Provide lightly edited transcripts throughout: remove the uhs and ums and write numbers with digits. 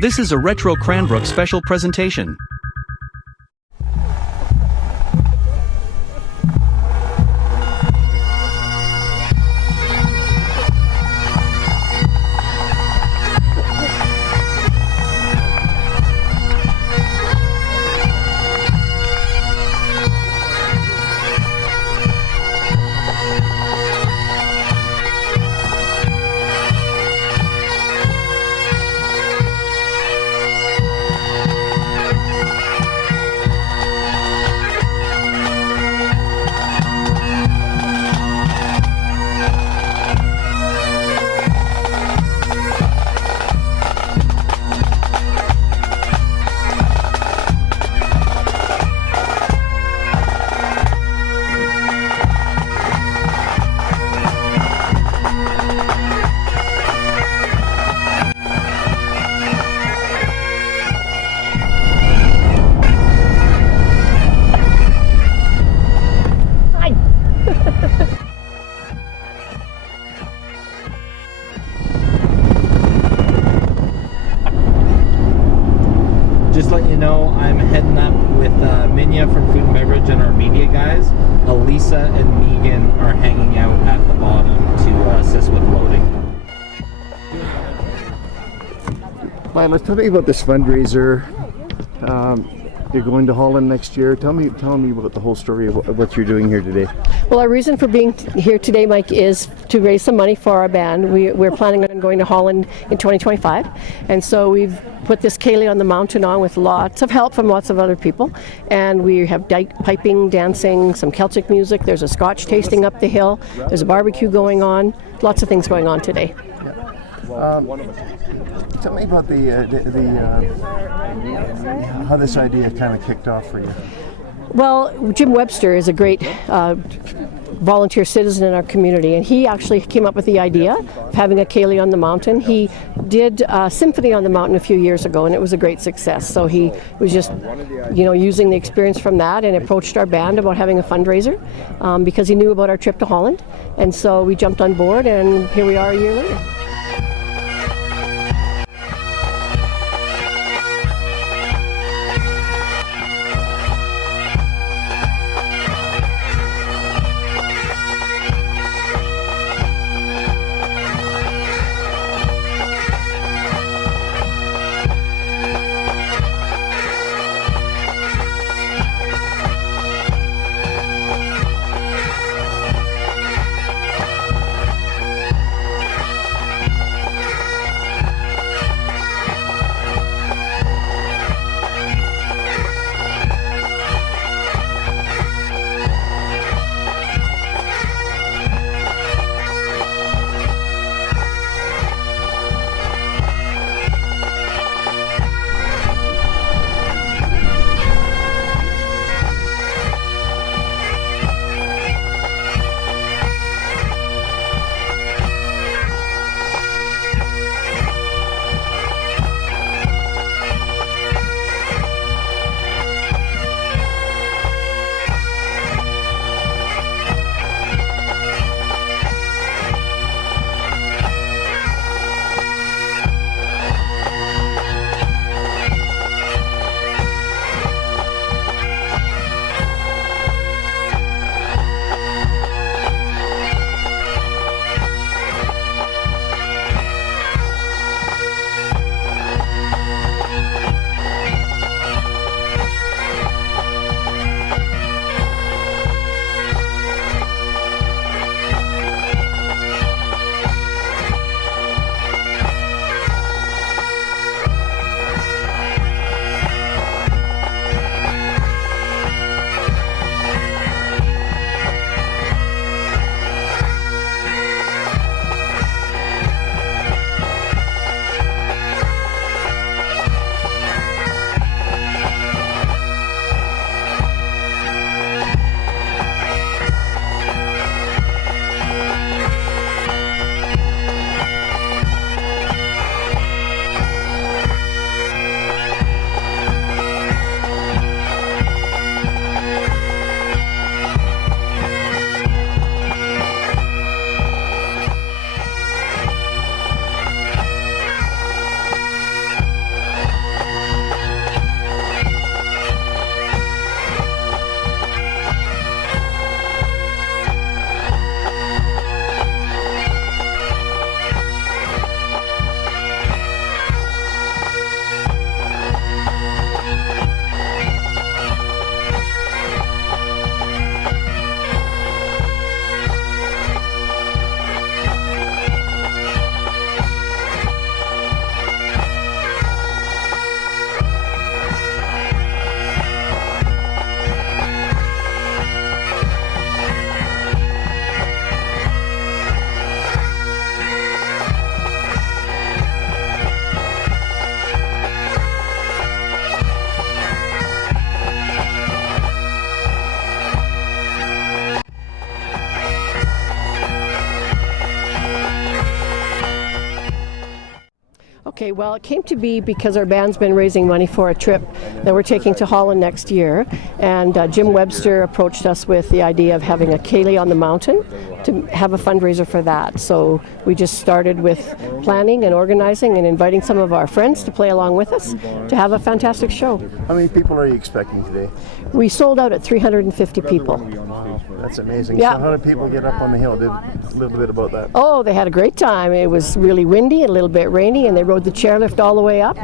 This is a Retro Cranbrook special presentation. Just let you know, I'm heading up with Minya from Food and Beverage and our media guys. Elisa and Megan are hanging out at the bottom to assist with loading. Maya, let's tell me about this fundraiser. You're going to Holland next year. Tell me about the whole story of what you're doing here today. Well, our reason for being here today, Mike, is to raise some money for our band. We're planning on going to Holland in 2025, and so we've put this Ceilidh on the mountain on with lots of help from lots of other people, and we have piping, dancing, some Celtic music. There's a Scotch tasting up the hill. There's a barbecue going on. Lots of things going on today. Tell me about how this idea kind of kicked off for you. Well, Jim Webster is a great volunteer citizen in our community, and he actually came up with the idea of having a Ceilidh on the mountain. He did a symphony on the mountain a few years ago, and it was a great success. So he was just, using the experience from that, and approached our band about having a fundraiser because he knew about our trip to Holland, and so we jumped on board, and here we are a year later. Okay, well, it came to be because our band's been raising money for a trip that we're taking to Holland next year, and Jim Webster approached us with the idea of having a Ceilidh on the mountain to have a fundraiser for that. So we just started with planning and organizing and inviting some of our friends to play along with us to have a fantastic show. How many people are you expecting today? We sold out at 350 people. Wow, that's amazing. Yeah. So how did people get up on the hill? A little bit about that. Oh, they had a great time. It was really windy and a little bit rainy, and they rode the chairlift all the way up,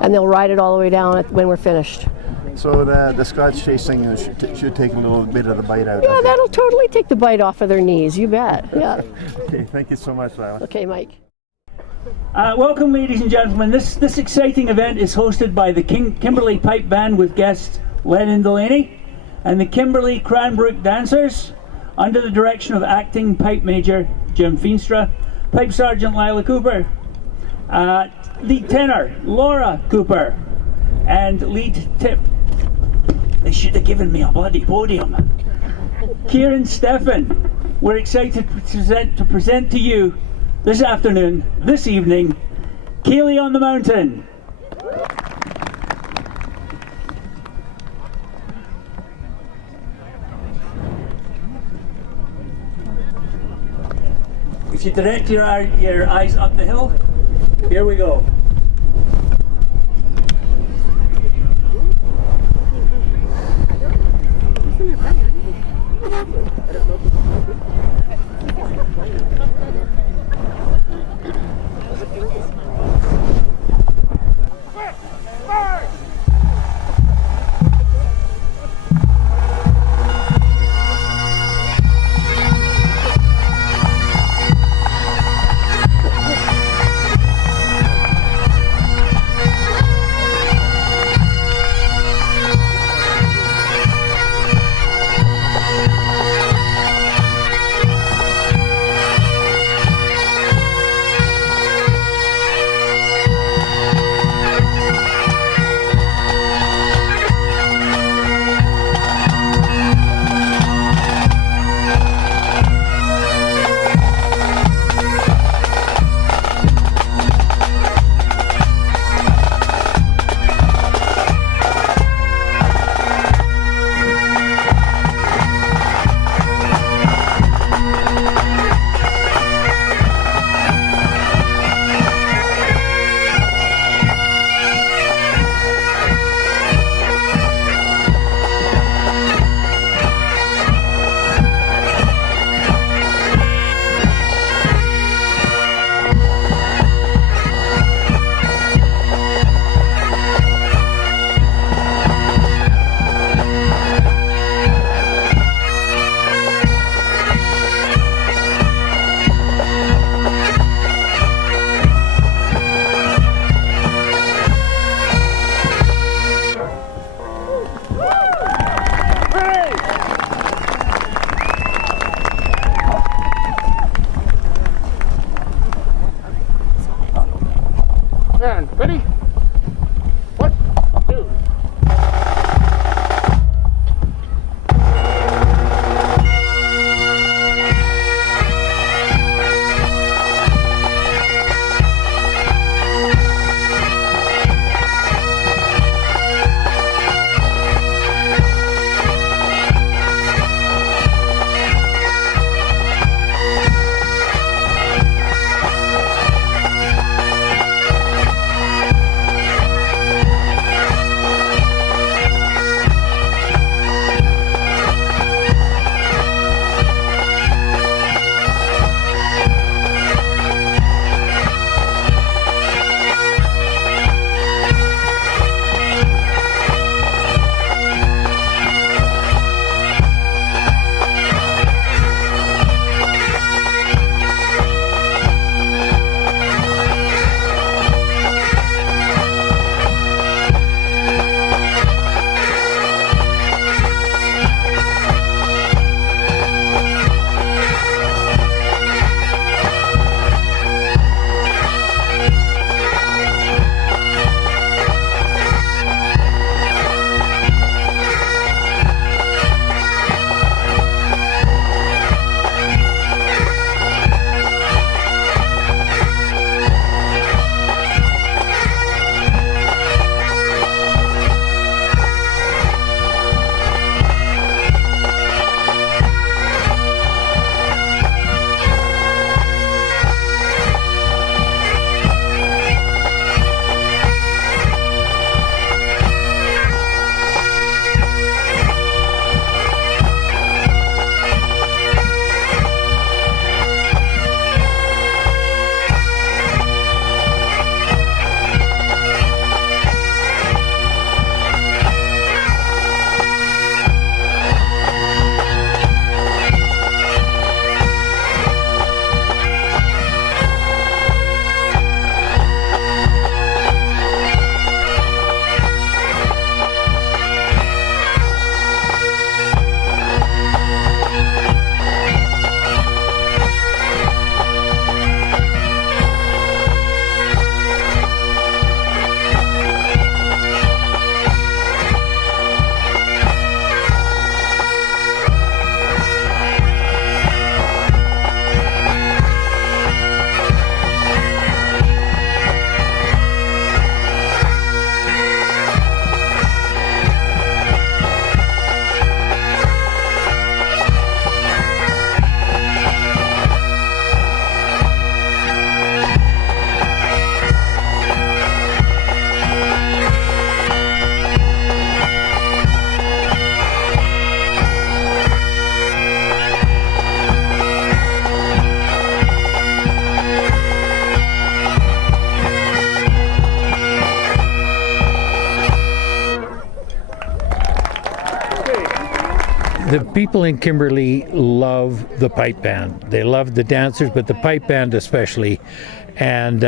and they'll ride it all the way down when we're finished. So the Scotch tasting should take a little bit of the bite out. Yeah, that'll totally take the bite off of their knees, you bet. Yeah. Okay, thank you so much, Lila. Okay, Mike. Welcome, ladies and gentlemen. This exciting event is hosted by the Kimberley Pipe Band with guests Lennon Delaney and the Kimberley Cranbrook Dancers under the direction of Acting Pipe Major Jim Feenstra, Pipe Sergeant Lila Cooper, Lead Tenor Laura Cooper, and Lead Tip. They should have given me a bloody podium. Kieran Steffen. We're excited to present to you this afternoon, this evening, Ceilidh on the Mountain. If you direct your eyes up the hill, here we go. And ready? 1, 2. The people in Kimberley love the pipe band. They love the dancers, but the pipe band especially. And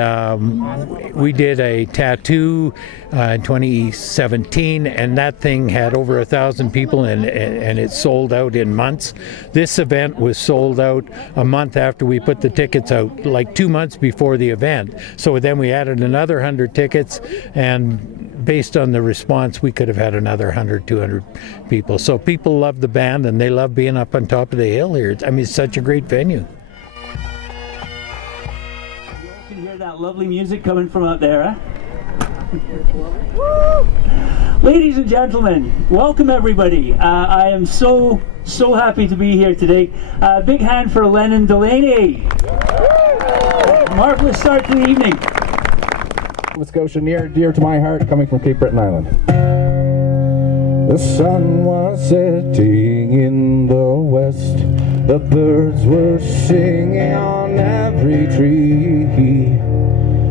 we did a tattoo in 2017, and that thing had over 1,000 people, and it sold out in months. This event was sold out a month after we put the tickets out, like 2 months before the event. So then we added another 100 tickets, and based on the response, we could have had another 100, 200 people. So people love the band, and they love being up on top of the hill here. I mean, it's such a great venue. You can hear that lovely music coming from out there, huh? Ladies and gentlemen, welcome everybody. I am so happy to be here today. Big hand for Lennon Delaney. Marvelous start to the evening. Nova Scotia, near and dear to my heart, coming from Cape Breton Island. The sun was setting in the west. The birds were singing on every tree.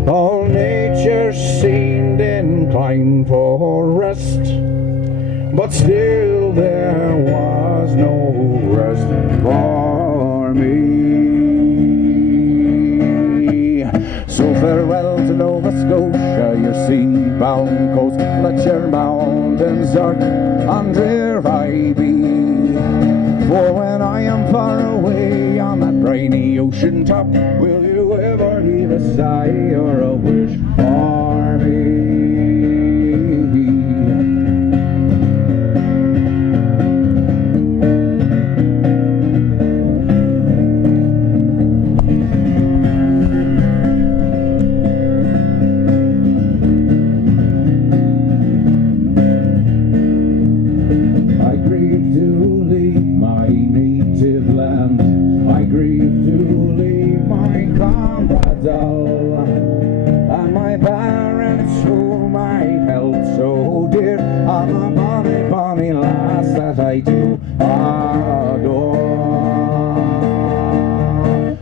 All nature seemed inclined for rest, but still there was no rest for me. So farewell to Nova Scotia, your sea-bound coast. Let your mountains dark and drear I be. For when I am far away on that briny ocean top, will you ever hear a sigh or a wish for me? And my parents whom I held so dear, and the bonny, bonny lass that I do adore.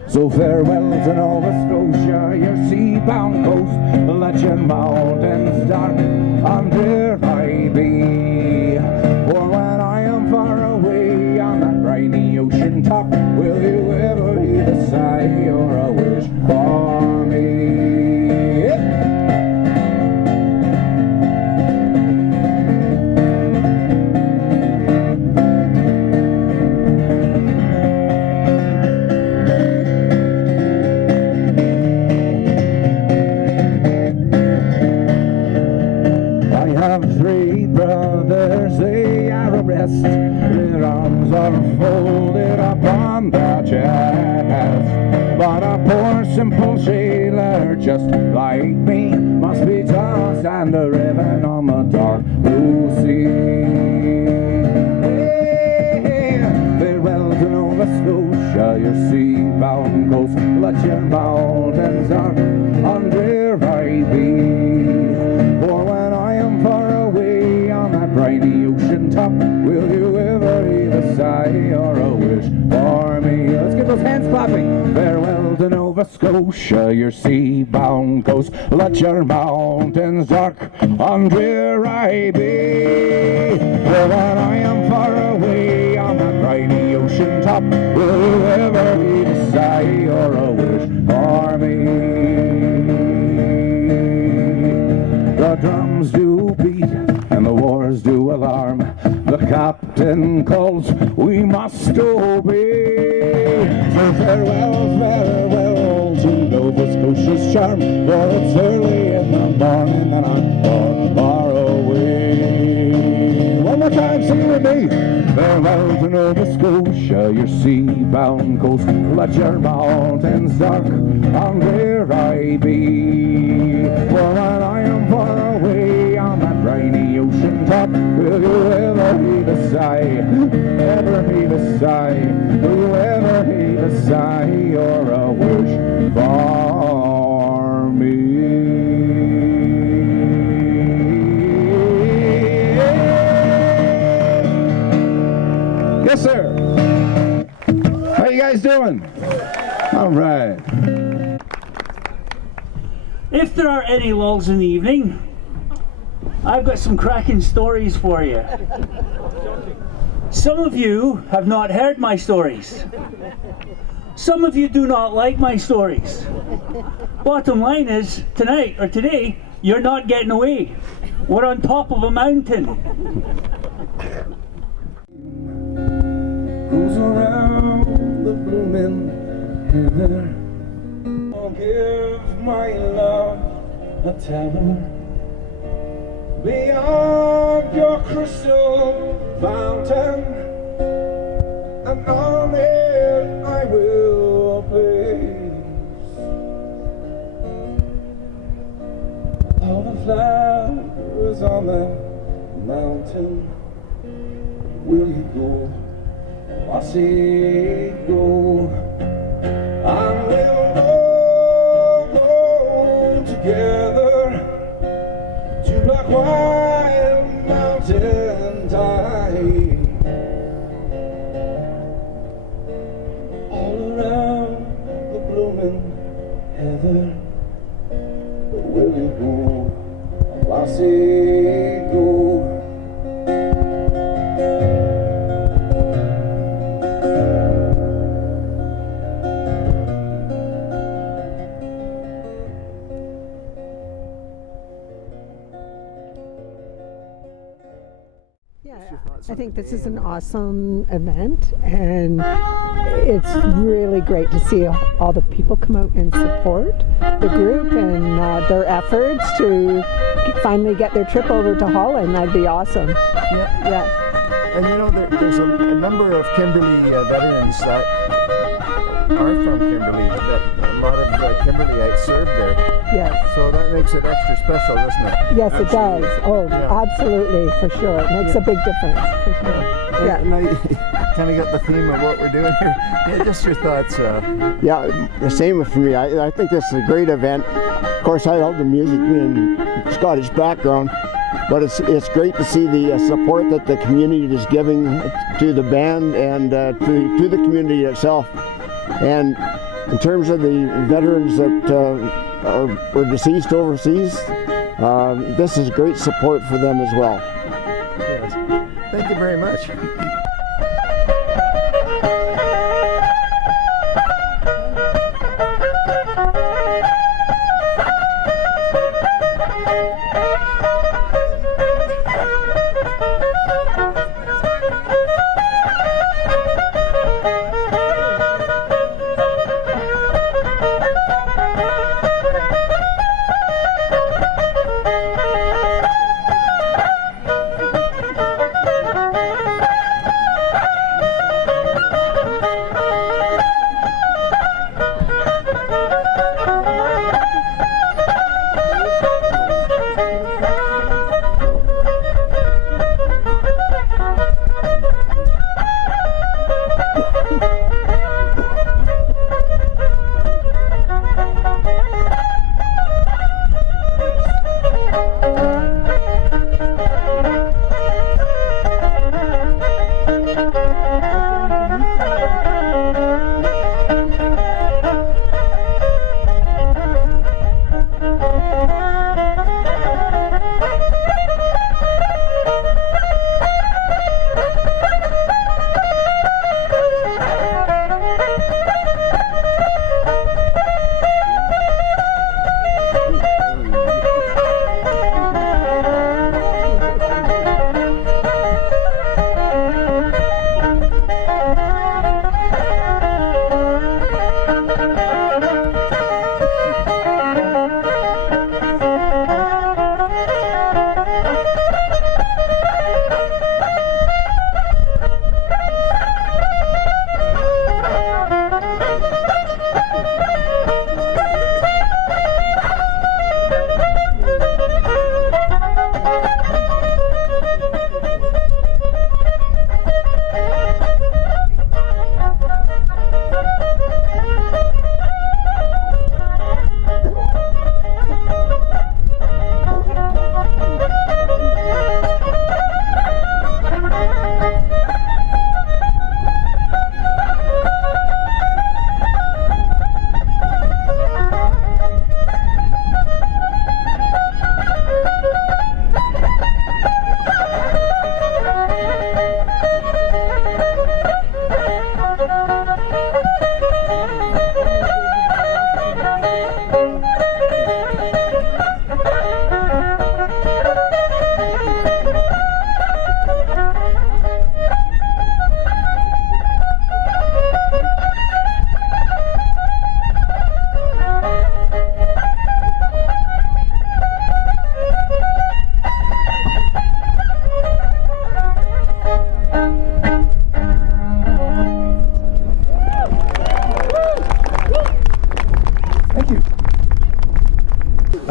So farewell to Nova Scotia, your sea-bound coast. Let your mountains dark and drear I be. For when I am far away on that briny ocean top, will you ever hear a sigh or a wish for me? I have 3 brothers, they are abreast. Their arms are folded upon their chest. But a poor simple sailor just like me must be tossed and driven on the dark blue sea. Farewell to Nova Scotia, your sea-bound coast. Let your mountains dark and drear I be. For when I am far away on that briny ocean top, will you ever hear a sigh or a wish for me? Let's get those hands clapping. Farewell to Nova Scotia, your sea-bound coast. Let your mountains dark and drear I be. For when I am far away on that briny ocean top, will you ever hear a sigh or a wish for me? The drums do beat and the wars do alarm. The captain calls, we must obey. So farewell, farewell to Nova Scotia's charm, for it's early in the morning and I'm far, far away. One more time, sing it with me. Farewell to Nova Scotia, your sea-bound coast. Let your mountains dark and drear I be. For when I am far away on that briny ocean top, will you ever hear a sigh, ever hear a sigh? Will you ever hear a sigh or a wish for me? Yes, sir. How you guys doing? All right. If there are any lulls in the evening, I've got some cracking stories for you. Some of you have not heard my stories. Some of you do not like my stories. Bottom line is, tonight or today, you're not getting away. We're on top of a mountain. Goes around the blooming heather. I'll give my love a tower beyond your crystal fountain, and on it I will place all the flowers on that mountain. Will you go? I say go, and we'll go together to black white mountain tide. All around the blooming heather. Will you go? I say go. I think this is an awesome event, and it's really great to see all the people come out and support the group and their efforts to finally get their trip over to Holland. That'd be awesome. Yeah. And you know, there's a number of Kimberley veterans that are from Kimberley, that a lot of Kimberleyites served there. Yes. So that makes it extra special, doesn't it? Yes, it does. Oh, yeah. Absolutely, for sure. It makes a big difference, for sure. Yeah. And I kind of got the theme of what we're doing here. Yeah, just your thoughts. Yeah, the same for me. I think this is a great event. Of course, I love the music, being Scottish background, but it's great to see the support that the community is giving to the band and to the community itself. And in terms of the veterans that were deceased overseas, this is great support for them as well. Yes. Thank you very much.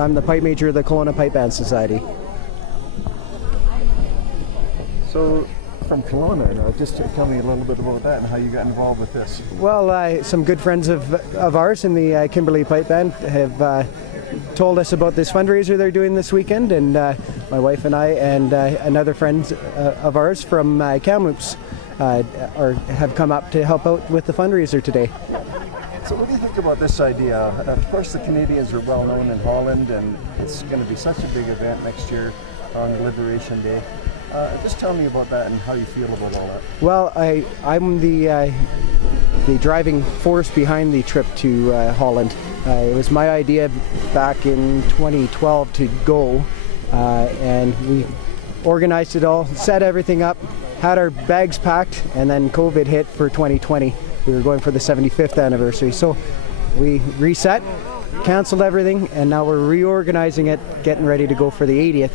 I'm the pipe major of the Kelowna Pipe Band Society. So, from Kelowna, now, just tell me a little bit about that and how you got involved with this. Well, some good friends of ours in the Kimberley Pipe Band have told us about this fundraiser they're doing this weekend, and my wife and I and another friend of ours from Kamloops have come up to help out with the fundraiser today. So what do you think about this idea? Of course, the Canadians are well known in Holland, and it's going to be such a big event next year on Liberation Day. Just tell me about that and how you feel about all that. Well, I'm the driving force behind the trip to Holland. It was my idea back in 2012 to go, and we organized it all, set everything up, had our bags packed, and then COVID hit for 2020. We were going for the 75th anniversary, so we reset, canceled everything, and now we're reorganizing it, getting ready to go for the 80th.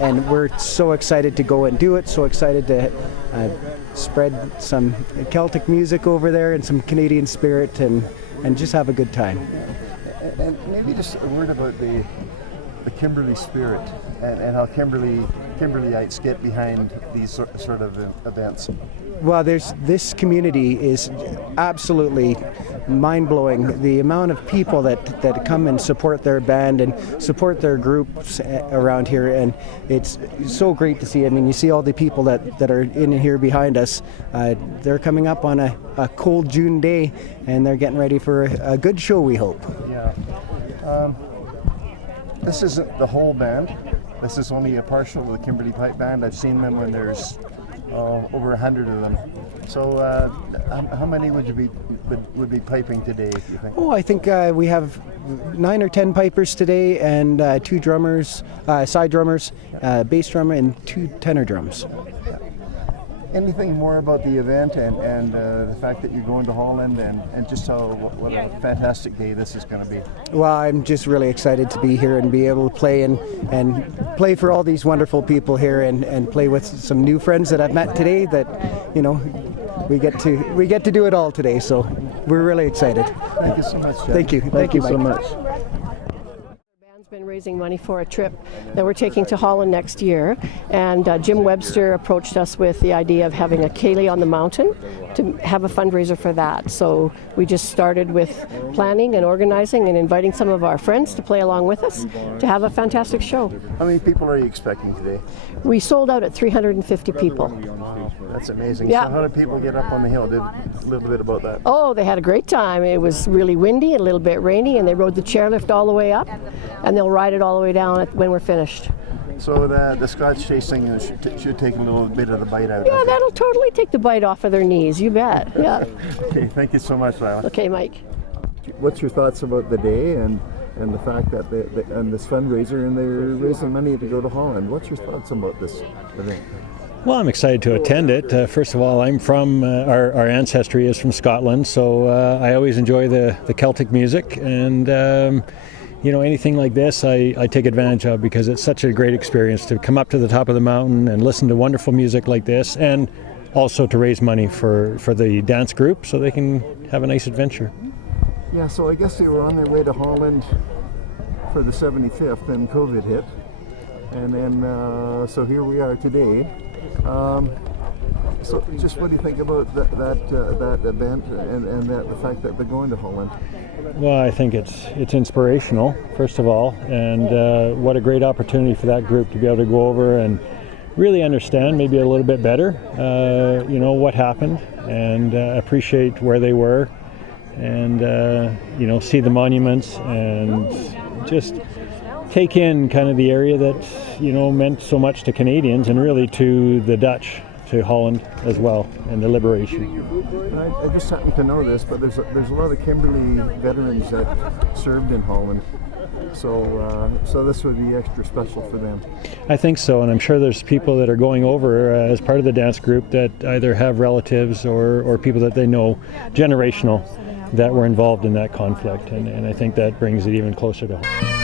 And we're so excited to go and do it, so excited to spread some Celtic music over there and some Canadian spirit and just have a good time. And maybe just a word about the Kimberley spirit and how Kimberleyites get behind these sort of events. Well, this community is absolutely mind-blowing. The amount of people that come and support their band and support their groups around here, and it's so great to see. I mean, you see all the people that are in here behind us. They're coming up on a cold June day, and they're getting ready for a good show, we hope. Yeah. This isn't the whole band. This is only a partial of the Kimberley Pipe Band. I've seen them when there's over 100 of them. So how many would be piping today, do you think? Oh, I think we have 9 or 10 pipers today, and 2 drummers, side drummers, bass drummer, and 2 tenor drums. Anything more about the event and the fact that you're going to Holland and just what a fantastic day this is going to be? Well, I'm just really excited to be here and be able to play and play for all these wonderful people here and play with some new friends that I've met today that, you know, we get to do it all today, so we're really excited. Thank you so much, Jeff. Thank you. Thank you so much. Been raising money for a trip that we're taking to Holland next year, and Jim Webster approached us with the idea of having a ceilidh on the mountain to have a fundraiser for that. So we just started with planning and organizing and inviting some of our friends to play along with us to have a fantastic show. How many people are you expecting today? We sold out at 350 people. Wow, that's amazing. Yeah. So how did people get up on the hill? A little bit about that. Oh, they had a great time. It was really windy and a little bit rainy, and they rode the chairlift all the way up, and they'll ride it all the way down when we're finished. So the Scotch tasting should take a little bit of the bite out. Yeah, that'll totally take the bite off of their knees, you bet. Yeah. Okay, thank you so much, Lila. Okay, Mike. What's your thoughts about the day and the fact that and this fundraiser, and they're raising money to go to Holland? What's your thoughts about this event? Well, I'm excited to attend it. First of all, I'm from, our ancestry is from Scotland, so I always enjoy the Celtic music, and you know, anything like this I take advantage of because it's such a great experience to come up to the top of the mountain and listen to wonderful music like this, and also to raise money for the dance group so they can have a nice adventure. Yeah, so I guess they were on their way to Holland for the 75th, and COVID hit, and then so here we are today. So just what do you think about that event and the fact that they're going to Holland? Well, I think it's inspirational, first of all, and what a great opportunity for that group to be able to go over and really understand maybe a little bit better, you know, what happened, and appreciate where they were, and you know, see the monuments and just take in kind of the area that, you know, meant so much to Canadians and really to the Dutch, to Holland as well, and the liberation. I just happen to know this, but there's a lot of Kimberley veterans that served in Holland, so this would be extra special for them. I think so, and I'm sure there's people that are going over as part of the dance group that either have relatives or people that they know, generational, that were involved in that conflict, and I think that brings it even closer to home.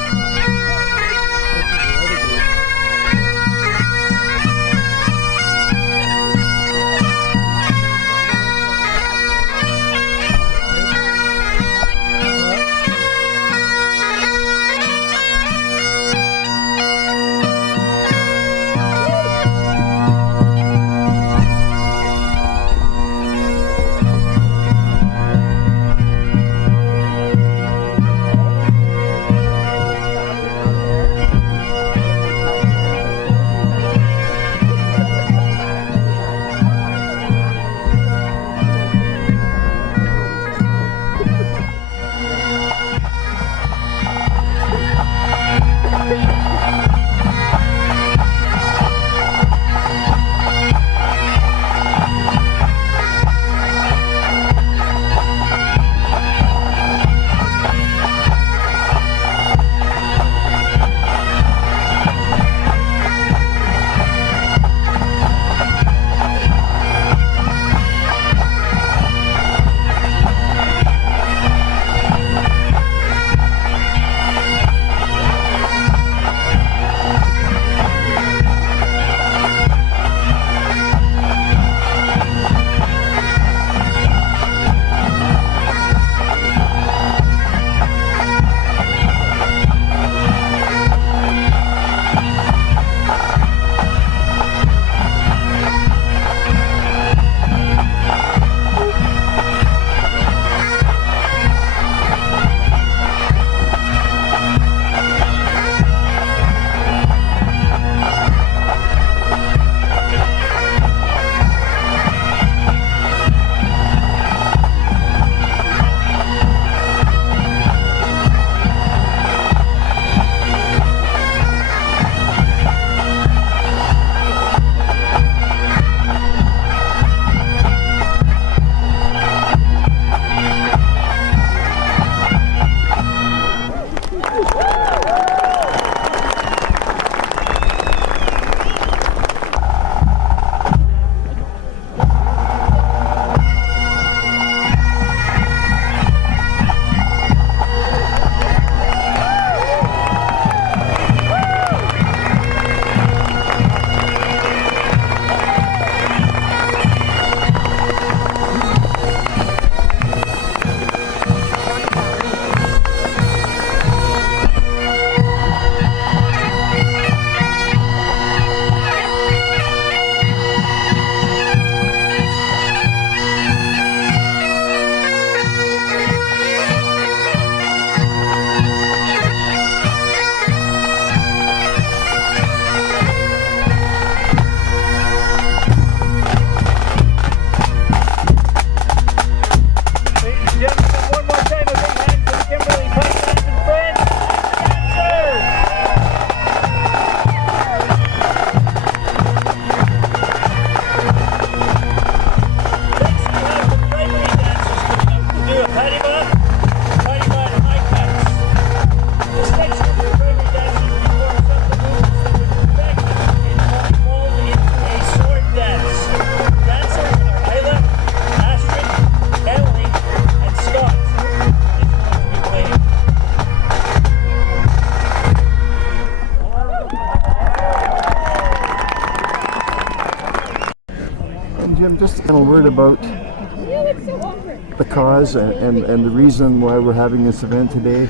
Jim, just a word about the cause and the reason why we're having this event today.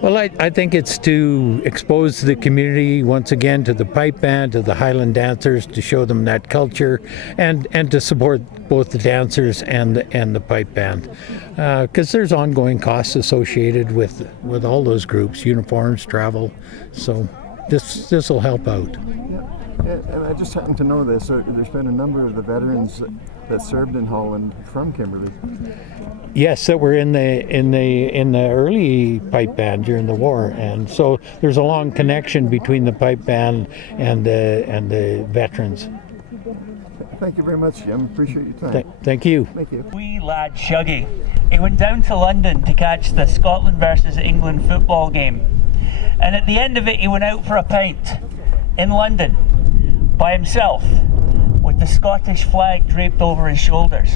Well, I think it's to expose the community once again to the pipe band, to the Highland dancers, to show them that culture, and to support both the dancers and the pipe band, because there's ongoing costs associated with all those groups, uniforms, travel. So this will help out. Yeah, and I just happen to know this. There's been a number of the veterans that served in Holland from Kimberley. Yes, that were in the early pipe band during the war, and so there's a long connection between the pipe band and the veterans. Thank you very much, Jim. Appreciate your time. Thank you. Thank you. Wee lad Shuggy, he went down to London to catch the Scotland versus England football game, and at the end of it he went out for a pint in London by himself with the Scottish flag draped over his shoulders.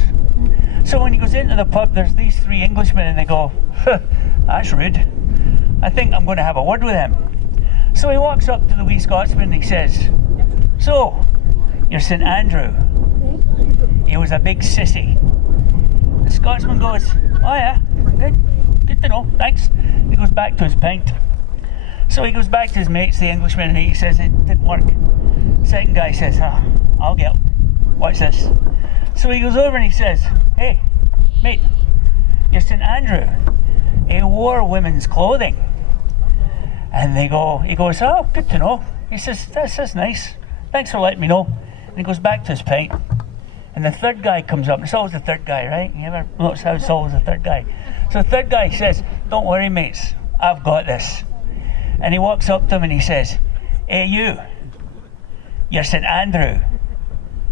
So when he goes into the pub, there's these three Englishmen and they go, that's rude. I think I'm going to have a word with him. So he walks up to the wee Scotsman and he says, so, you're St Andrew. He was a big sissy. The Scotsman goes, oh yeah, good to know, thanks. He goes back to his pint. So he goes back to his mates, the Englishman, and he says it didn't work. Second guy says, I'll get him. Watch this. So he goes over and he says, hey, mate, you're St Andrew. He wore women's clothing. And he goes, oh, good to know. He says, that's nice. Thanks for letting me know. And he goes back to his pint. And the third guy comes up. It's always the third guy, right? You ever notice how it's always the third guy? So the third guy says, don't worry, mates. I've got this. And he walks up to him and he says, hey, you're St Andrew.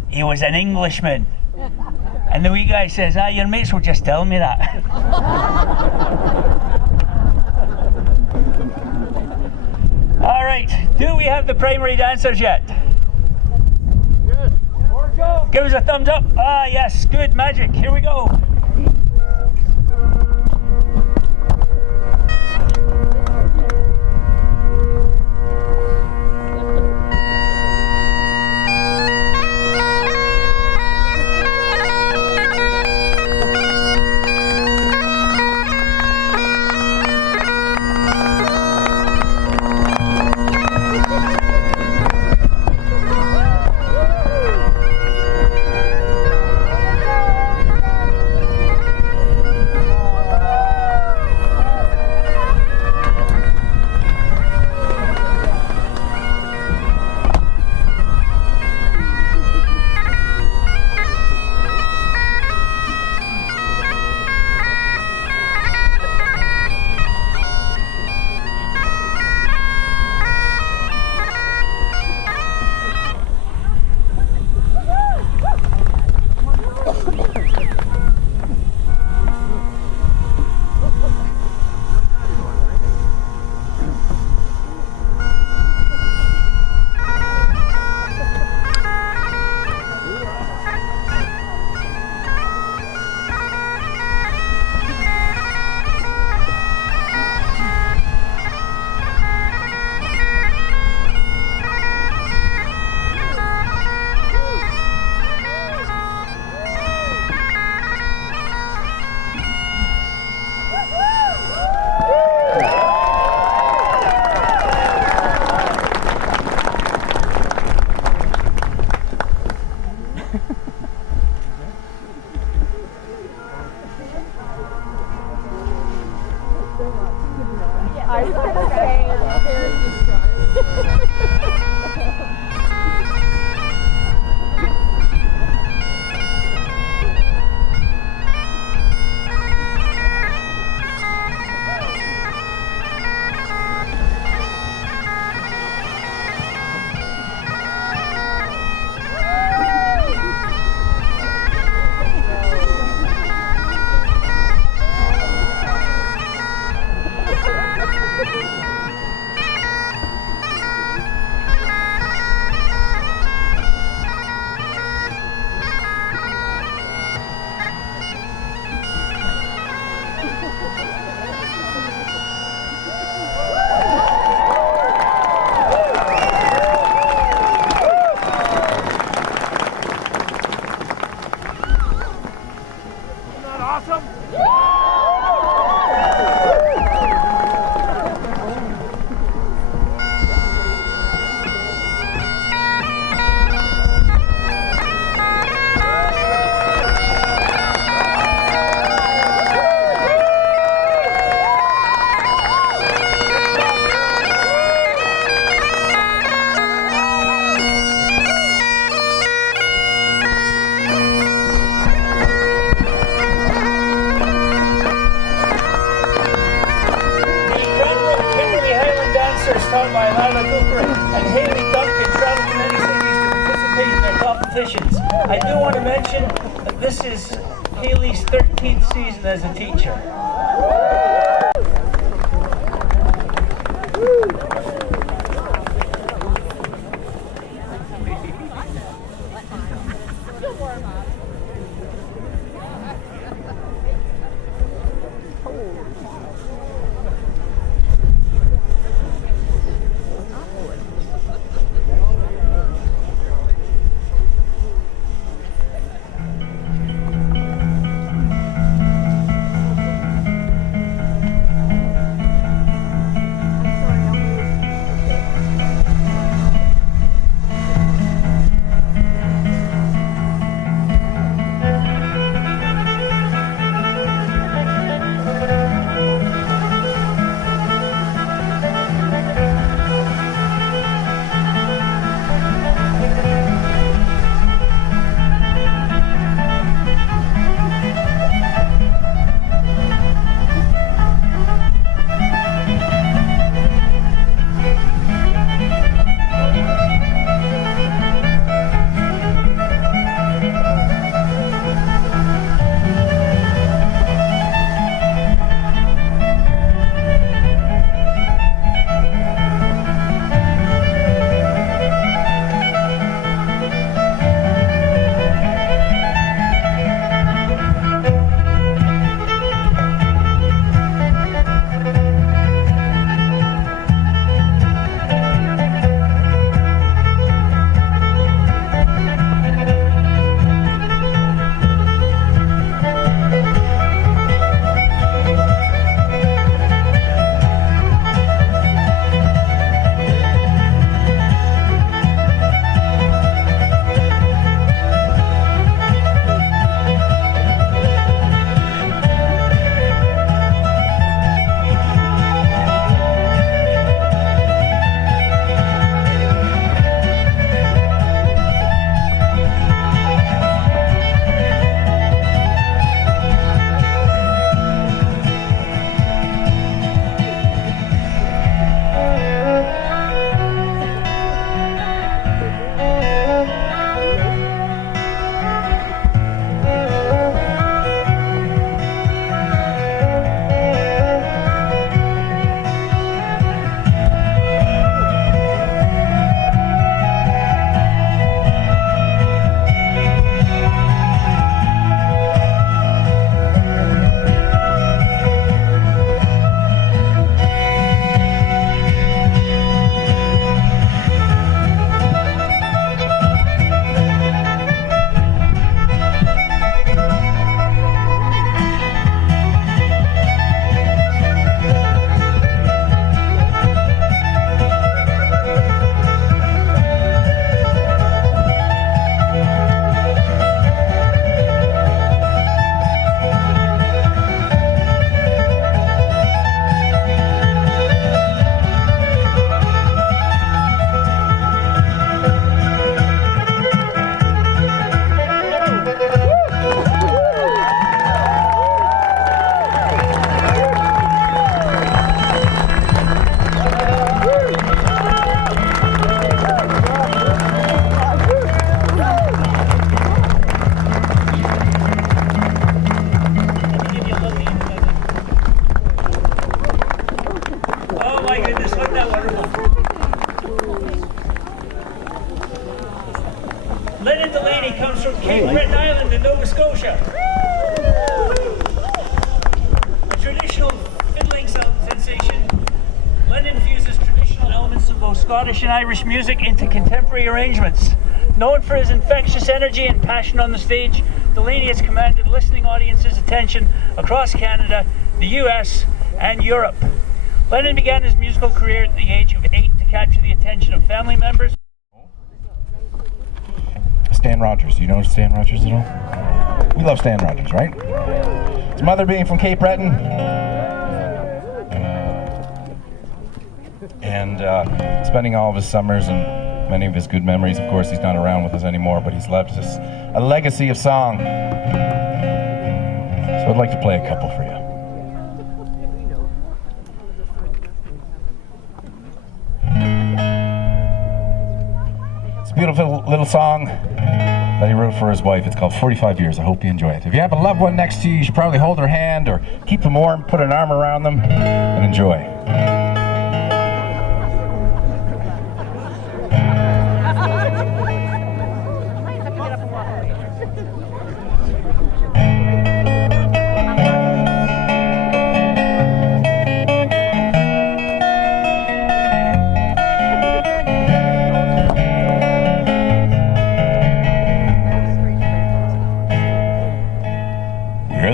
He was an Englishman. And the wee guy says, your mates were just telling me that. All right, do we have the primary dancers yet? Yes. Give us a thumbs up. Yes, good, magic. Here we go. mention that this is Kaylee's 13th season as a teacher. Cape Breton Island in Nova Scotia. A traditional fiddling sensation, Lennon fuses traditional elements of both Scottish and Irish music into contemporary arrangements. Known for his infectious energy and passion on the stage, Delaney has commanded listening audiences' attention across Canada, the US, and Europe. Lennon began his musical career at the age of 8 to capture the attention of family members. Stan Rogers. Do you know Stan Rogers at all? We love Stan Rogers, right? His mother being from Cape Breton. And spending all of his summers and many of his good memories. Of course, he's not around with us anymore, but he's left us a legacy of song. So I'd like to play a couple for you. It's a beautiful little song. that he wrote for his wife. It's called 45 Years. I hope you enjoy it. If you have a loved one next to you, you should probably hold their hand or keep them warm, put an arm around them, and enjoy.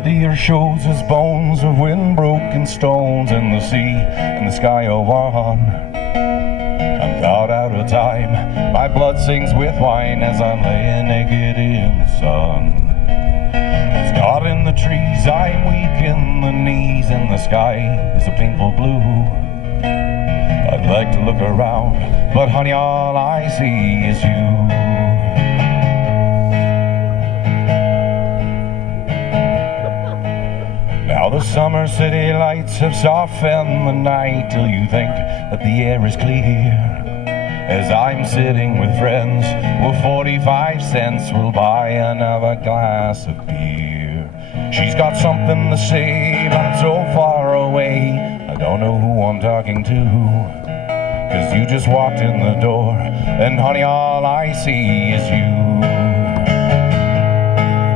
The earth shows his bones of wind-broken stones in the sea and the sky of one. I'm caught out of time, my blood sings with wine as I'm laying naked in the sun. It's caught in the trees, I'm weak in the knees, and the sky is a painful blue. I'd like to look around, but honey, all I see is you. Now the summer city lights have softened the night till you think that the air is clear. As I'm sitting with friends with 45 cents, we'll buy another glass of beer. She's got something to say, but I'm so far away, I don't know who I'm talking to. 'Cause you just walked in the door, and honey, all I see is you.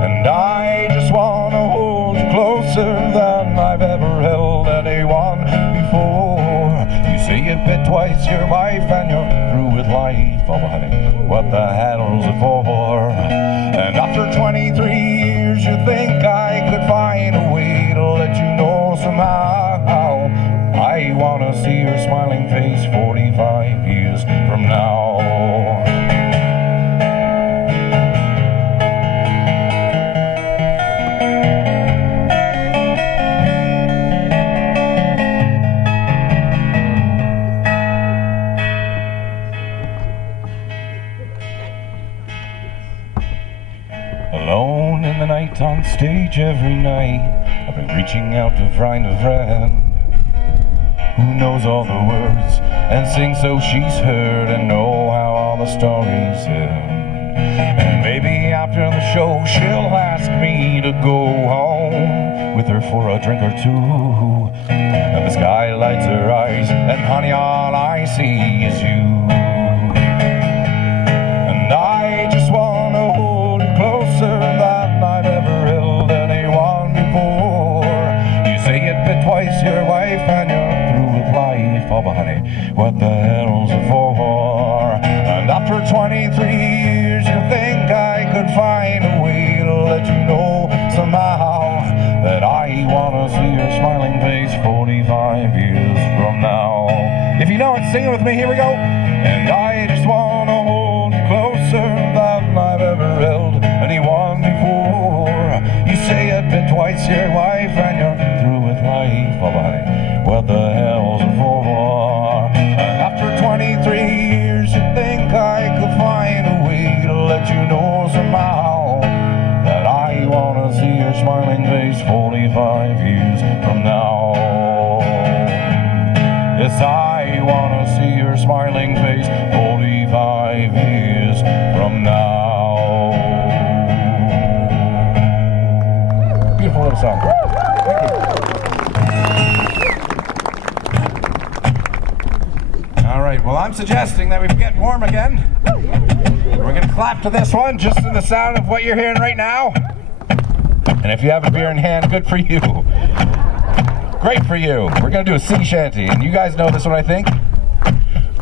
And I just wanna hold you closer than I've ever held anyone before. You say it bit twice your wife and you're through with life. Oh honey, what the hell's it for? And after 23 years you think I could find a way to let you know somehow. I wanna see your smiling face 45 years from now. Alone in the night on stage every night, I've been reaching out to find a friend who knows all the words and sings so she's heard and know how all the stories end. And maybe after the show she'll ask me to go home with her for a drink or two. And the sky lights her eyes, and honey, all I see is you. And I just wanna hold you closer than I've ever held anyone before. You say it bit twice your wife and you're through with life. Oh but honey, what the hell's it for? And after 23 years you think I could find a way to let you know somehow that I wanna see your smiling face 45 years from now. If you know it, sing it with me, here we go. And I just wanna hold you closer than I've ever held anyone before. You say it bit twice your wife and you're through with life. Oh honey, what the hell's it for? And after 23 years you think I could find a way to let you know somehow that I wanna see your smiling face 45 years from now. Yes, I wanna see your smiling face 45 years from now. Beautiful little song. Thank you. All right, well, I'm suggesting that we get warm again. We're gonna clap to this one, just to the sound of what you're hearing right now. And if you have a beer in hand, good for you. Great for you. We're gonna do a sea shanty, and you guys know this one, I think.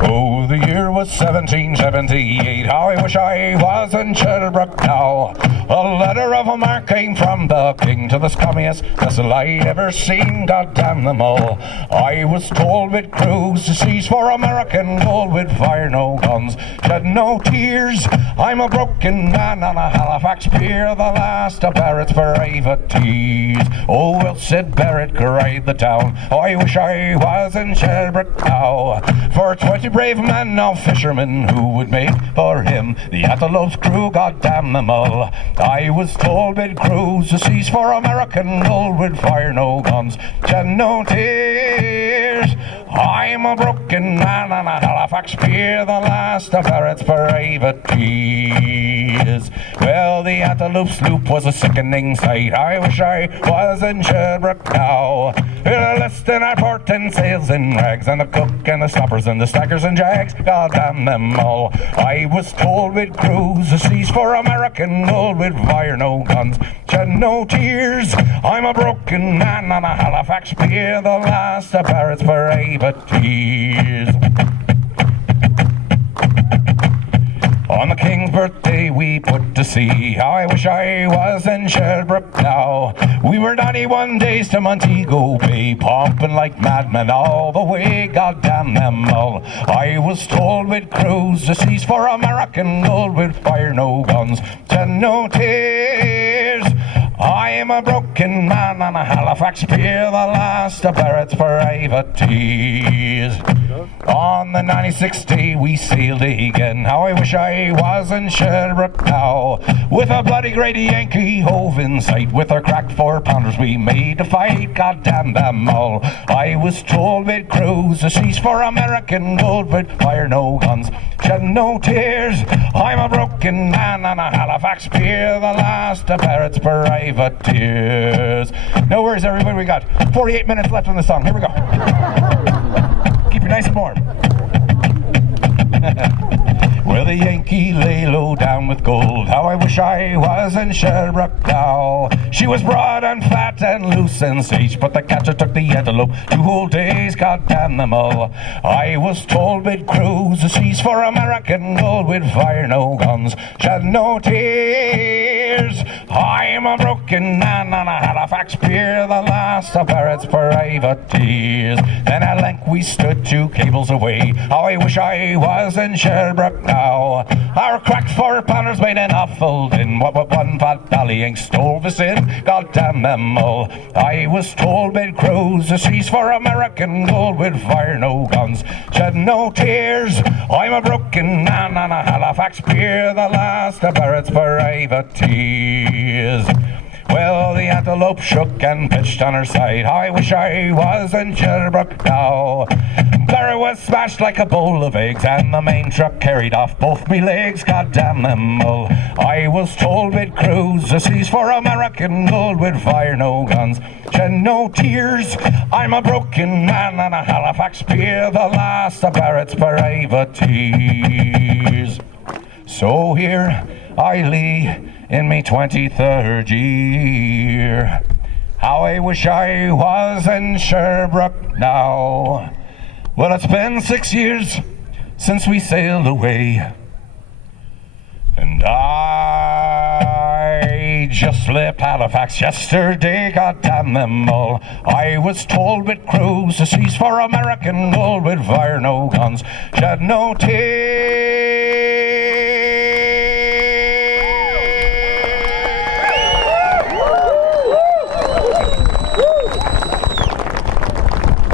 Oh, the year was 1778. How I wish I was in Ceilidh now. A letter of a mark came from the king to the scummiest vessel I'd ever seen. God damn them all. I was told we'd cruise the seas for American gold. We'd fire no guns, shed no tears. I'm a broken man on a Halifax pier, the last of Barrett's privateers. Oh, well, Sid Barrett cried the town. I wish I was in Ceilidh now. For 20 brave men, now fishermen, who would make for him the Antelope's crew, God damn them all. I was told we'd cruise the seas for American gold, we'd fire no guns, shed no tears. I'm a broken man on a Halifax pier, the last of Erracht's privateers. Well, the Antelope sloop was a sickening sight, I wish I was in Sherbrooke now. We're listing our port and sails in rags, and the cook and the stoppers and the stackers and jags, God damn them all. I was told we'd cruise the seas for American gold, we'd fire no guns, shed no tears. I'm a broken man on a Halifax pier, the last of Erracht's privateers. On the King's birthday we put to sea, how I wish I was in Sherbrooke now. We were 91 days to Montego Bay, pumping like madmen all the way, God damn them all. I was told we'd cruise the seas for American gold, we'd fire no guns, shed no tears. I am a broken man on a Halifax pier, the last of Erracht's privateers. On the 96th day we sailed again, how I wish I was in Sherbrooke now. With a bloody great Yankee hove in sight, with our cracked 4-pounders we made a fight, God damn them all. I was told we'd cruise the seas for American gold, we'd fire no guns, shed no tears. I'm a broken man on a Halifax pier, the last of Erracht's privateers. No worries everybody, we got 48 minutes left on the song, here we go. Keep you nice and warm. Well, the Yankee lay low down with gold, how I wish I was in Sherbrooke now. She was broad and fat and loose and sage, but the catcher took the Antelope 2 whole days, God damn them all. I was told we'd cruise the seas for American gold, we'd fire no guns, shed no tears. I'm a broken man on a Halifax pier, the last of Erracht's privateers. Then at length we stood 2 cables away, how I wish I was in Sherbrooke now. Our cracked 4-pounders made an awful din, what one fat ballying stove us in, God damn them all. I was told we'd cruise the seas for American gold, we'd fire no guns, shed no tears. I'm a broken man on a Halifax pier, the last of Erracht's privateers. Well, the Antelope shook and pitched on her side, how I wish I was in Sherbrooke now. Barra was smashed like a bowl of eggs, and the main truck carried off both me legs, God damn them all. I was told we'd cruise the seas for American gold, we'd fire no guns, shed no tears. I'm a broken man on a Halifax pier, the last of Erracht's privateers. So here I lay in me 23rd year, how I wish I was in Sherbrooke now. Well, it's been 6 years since we sailed away, and I just left Halifax yesterday, God damn them all. I was told we'd cruise the seas for American gold, we'd fire no guns, shed no tears.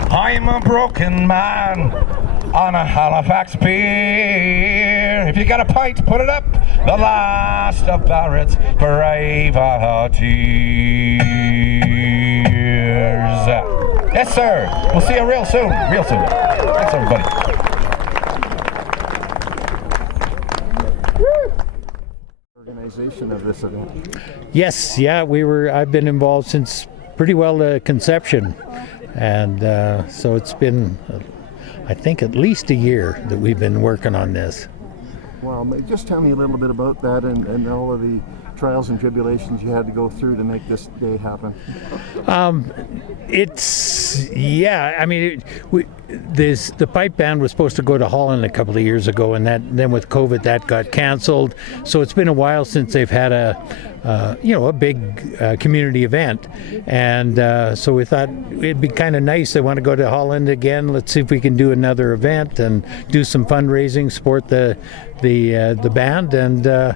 I'm a broken man on a Halifax pier. If you got a pint, put it up. The last of Erracht's privateers. Yes, sir. We'll see you real soon. Real soon. Thanks, everybody. Organization of this event. Yes, yeah, I've been involved since pretty well the conception. And so it's been, I think, at least a year that we've been working on this. Well, just tell me a little bit about that and all of the trials and tribulations you had to go through to make this day happen. The pipe band was supposed to go to Holland a couple of years ago, and then with COVID that got canceled. So it's been a while since they've had a big community event, and so we thought it'd be kind of nice. They want to go to Holland again. Let's see if we can do another event and do some fundraising, support the the band, and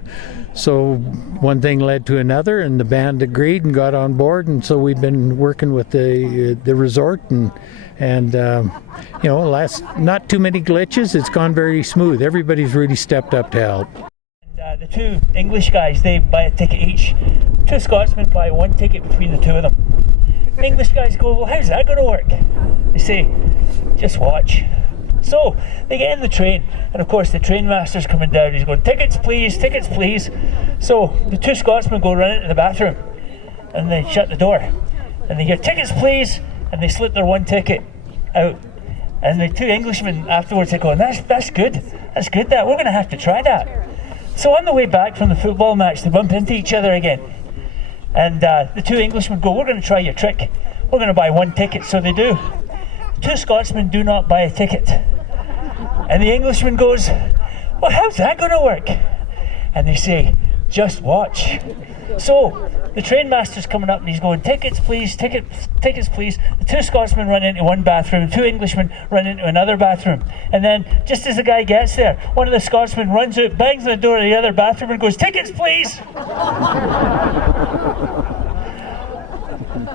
so one thing led to another, and the band agreed and got on board, and so we've been working with the resort, and not too many glitches. It's gone very smooth. Everybody's really stepped up to help. The two English guys, they buy a ticket each. Two Scotsmen buy one ticket between the two of them. The English guys go, well, how's that going to work? They say, just watch. So they get in the train, and of course the train master's coming down. He's going, tickets please, tickets please. So the two Scotsmen go run into the bathroom, and they shut the door, and they hear, tickets please, and they slip their one ticket out. And the two Englishmen afterwards, they go, that's good that, we're going to have to try that. So on the way back from the football match, they bump into each other again. And the two Englishmen go, we're going to try your trick. We're going to buy one ticket. So they do. The two Scotsmen do not buy a ticket. And the Englishman goes, well, how's that going to work? And they say, just watch. So the train master's coming up and he's going, tickets please, tickets please. The two Scotsmen run into one bathroom, the two Englishmen run into another bathroom. And then just as the guy gets there, one of the Scotsmen runs out, bangs on the door of the other bathroom and goes, tickets please.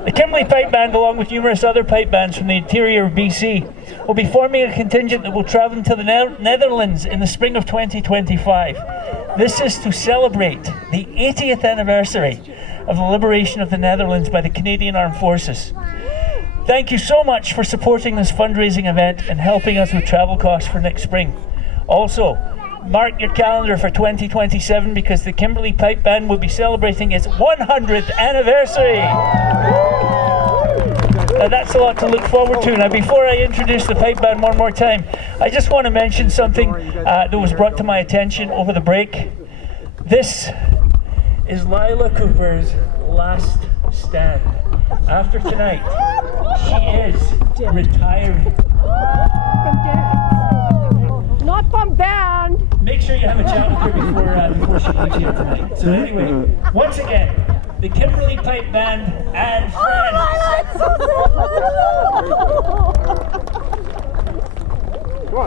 The Kimberley Pipe Band, along with numerous other pipe bands from the interior of BC, will be forming a contingent that will travel to the Netherlands in the spring of 2025. This is to celebrate the 80th anniversary of the liberation of the Netherlands by the Canadian Armed Forces. Thank you so much for supporting this fundraising event and helping us with travel costs for next spring. Also, mark your calendar for 2027 because the Kimberley Pipe Band will be celebrating its 100th anniversary. Now that's a lot to look forward to. Now before I introduce the pipe band one more time, I just want to mention something that was brought to my attention over the break. This is Lila Cooper's last stand. After tonight, she is retiring. Not from band. Make sure you have a chat with her before she leaves here tonight. So anyway, once again, the Kimberley Pipe Band and friends.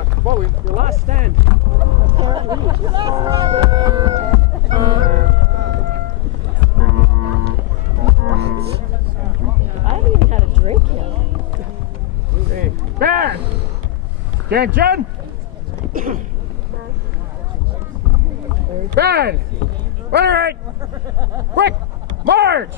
Come on, your last stand. I haven't even had a drink yet. Band! Attention! Band! All right! Quick! March!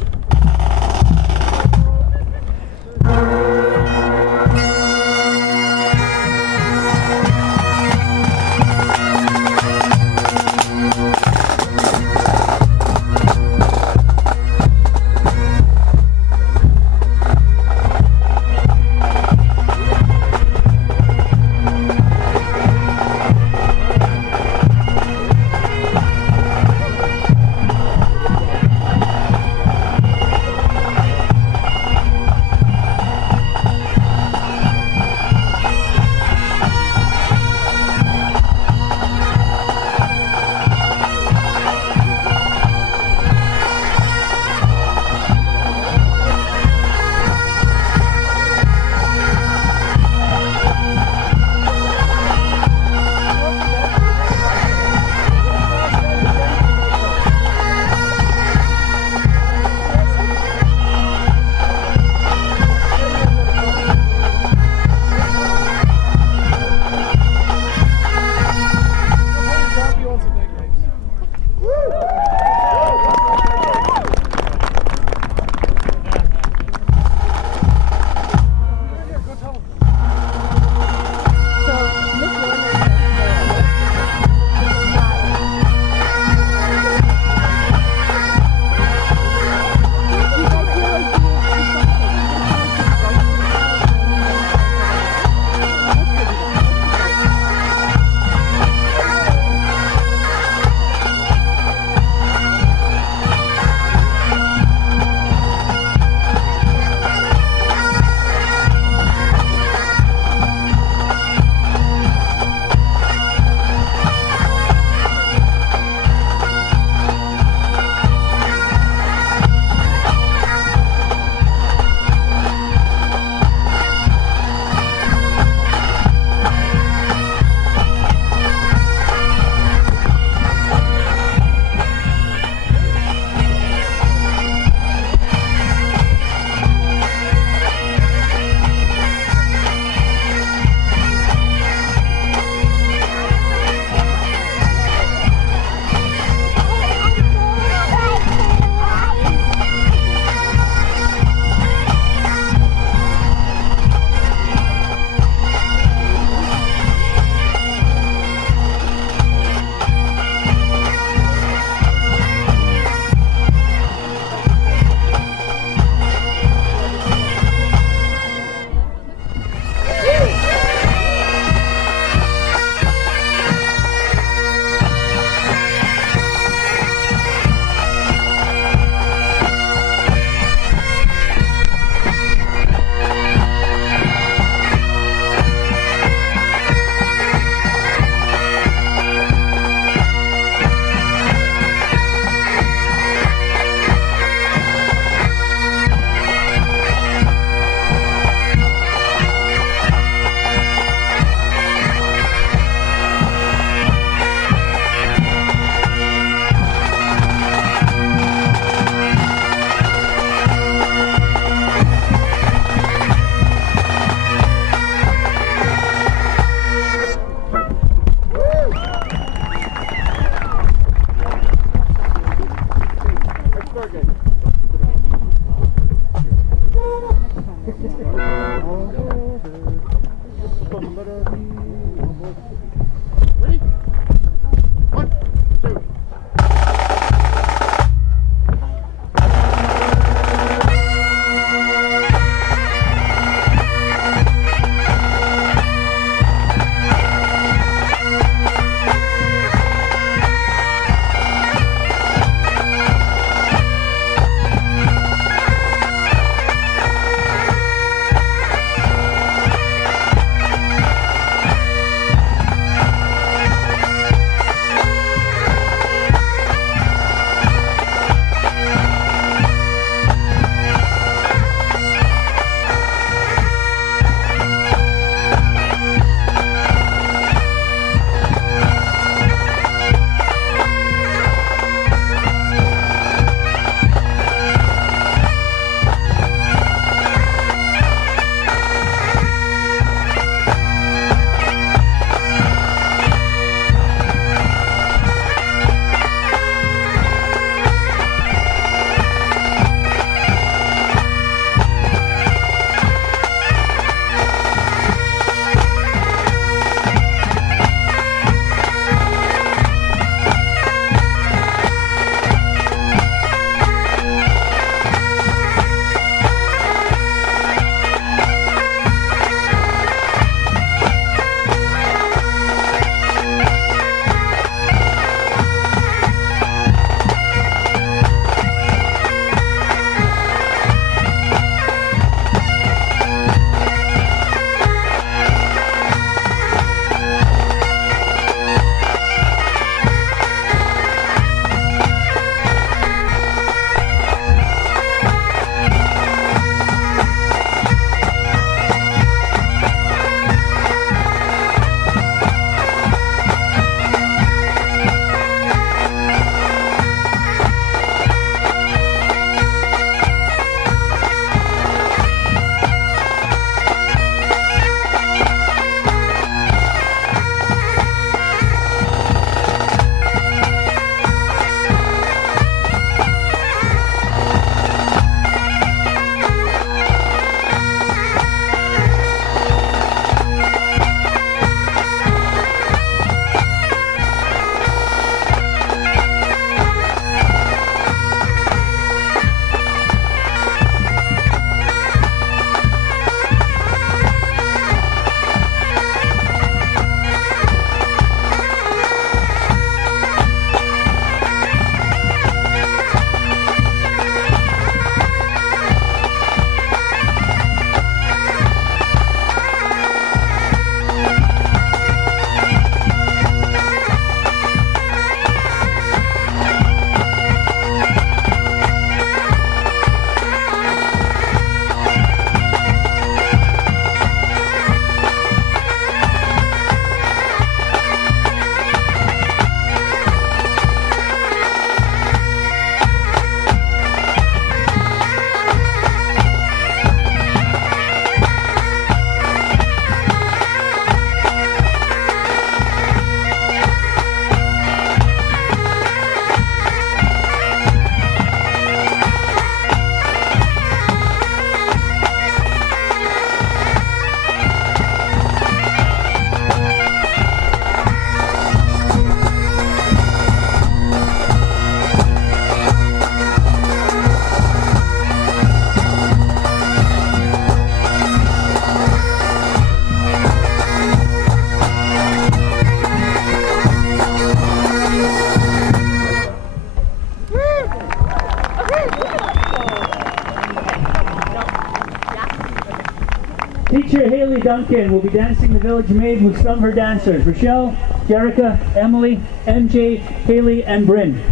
Duncan will be dancing the Village Maid with some of her dancers, Rochelle, Jerica, Emily, MJ, Haley, and Bryn.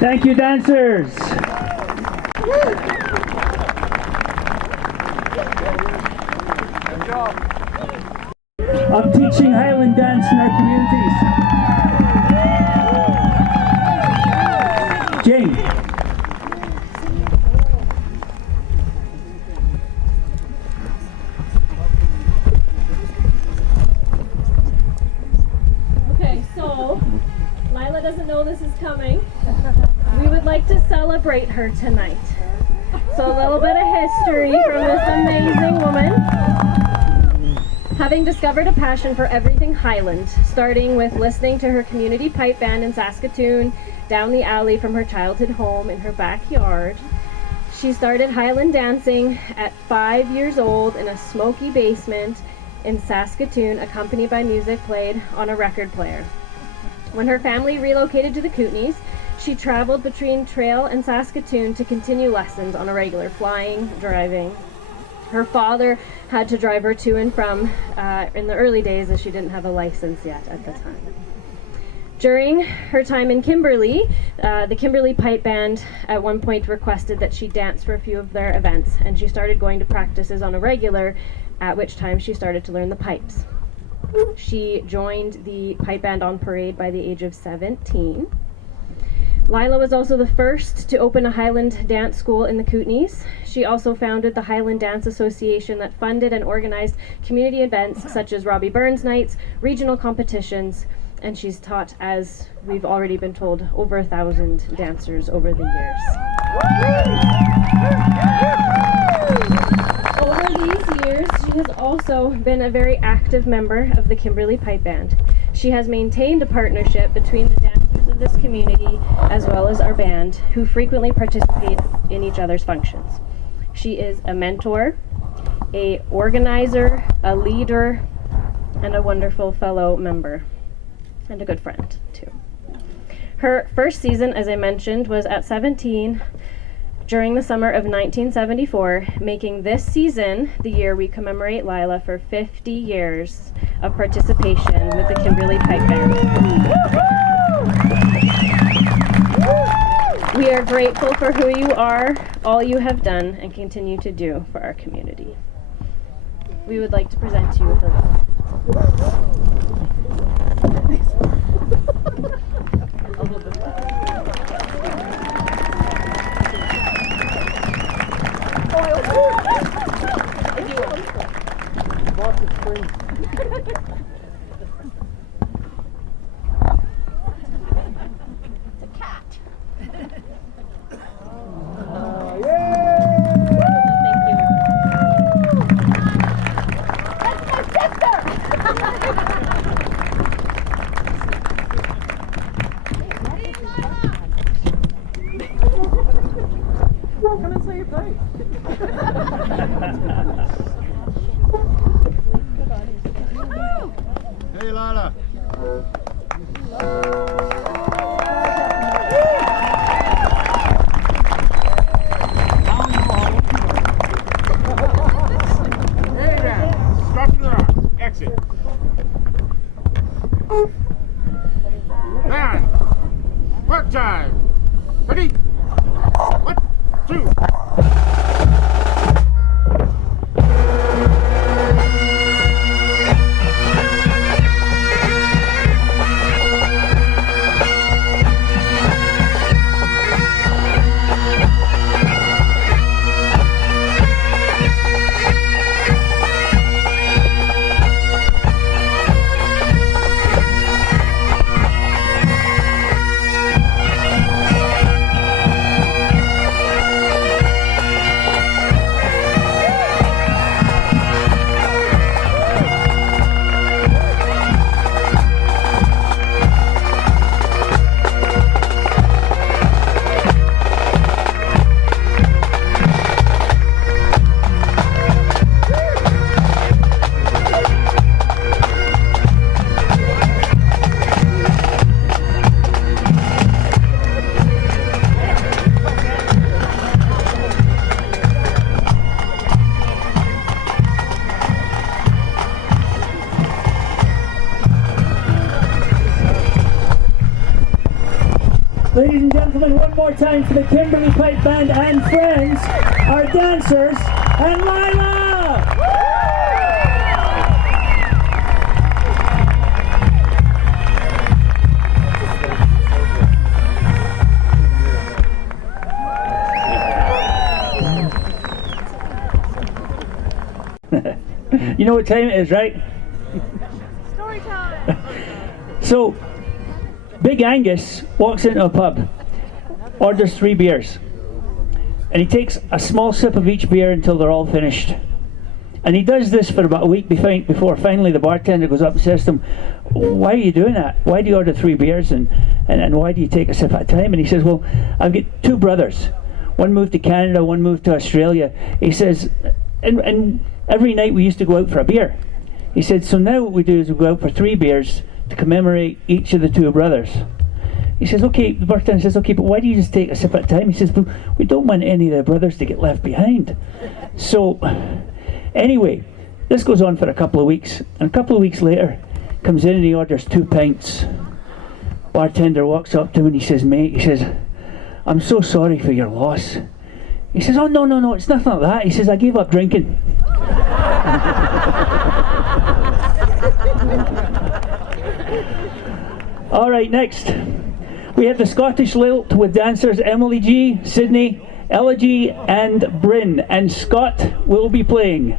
Thank you, dancers. Of teaching Highland dance in our communities. Jane. Okay, so Lila doesn't know this is coming. We would like to celebrate her tonight. So a little bit of history from this amazing woman. Having discovered a passion for everything Highland, starting with listening to her community pipe band in Saskatoon, down the alley from her childhood home in her backyard, she started Highland dancing at 5 years old in a smoky basement in Saskatoon, accompanied by music played on a record player. When her family relocated to the Kootenays, she traveled between Trail and Saskatoon to continue lessons on a regular, flying, driving. Her father had to drive her to and from in the early days, as she didn't have a license yet at the time. During her time in Kimberley, the Kimberley Pipe Band at one point requested that she dance for a few of their events, and she started going to practices on a regular, at which time she started to learn the pipes. She joined the pipe band on parade by the age of 17. Lila was also the first to open a Highland dance school in the Kootenays. She also founded the Highland Dance Association that funded and organized community events such as Robbie Burns Nights, regional competitions, and she's taught, as we've already been told, over 1,000 dancers over the years. Over these years, she has also been a very active member of the Kimberley Pipe Band. She has maintained a partnership between the dancers of this community as well as our band, who frequently participate in each other's functions. She is a mentor, a organizer, a leader, and a wonderful fellow member, and a good friend too. Her first season, as I mentioned, was at 17 during the summer of 1974, making this season the year we commemorate Lila for 50 years of participation with the Kimberley Pipe Band. We are grateful for who you are, all you have done, and continue to do for our community. We would like to present you with a Hey, Lala. Hey there. Stop to the rock. Exit. Band. Work time. Ready? 1, 2. Ladies and gentlemen, one more time for the Kimberley Pipe Band and friends, our dancers, and Lila! You know what time it is, right? Story time! So, Big Angus walks into a pub, orders 3 beers, and he takes a small sip of each beer until they're all finished. And he does this for about a week before finally the bartender goes up and says to him, "Why are you doing that? Why do you order 3 beers and why do you take a sip at a time?" And he says, "Well, I've got 2 brothers. One moved to Canada, one moved to Australia." He says, and every night we used to go out for a beer. He said, "So now what we do is we go out for 3 beers to commemorate each of the 2 brothers." He says, "Okay," the bartender says, "Okay, but why do you just take a sip at a time?" He says, "Well, we don't want any of the brothers to get left behind." So, anyway, this goes on for a couple of weeks, and a couple of weeks later, comes in and he orders 2 pints. Bartender walks up to him and he says, "Mate," he says, "I'm so sorry for your loss." He says, "Oh, no, it's nothing like that." He says, "I gave up drinking." All right, next we have the Scottish lilt with dancers Emily G, Sydney, Ella G and Bryn, and Scott will be playing.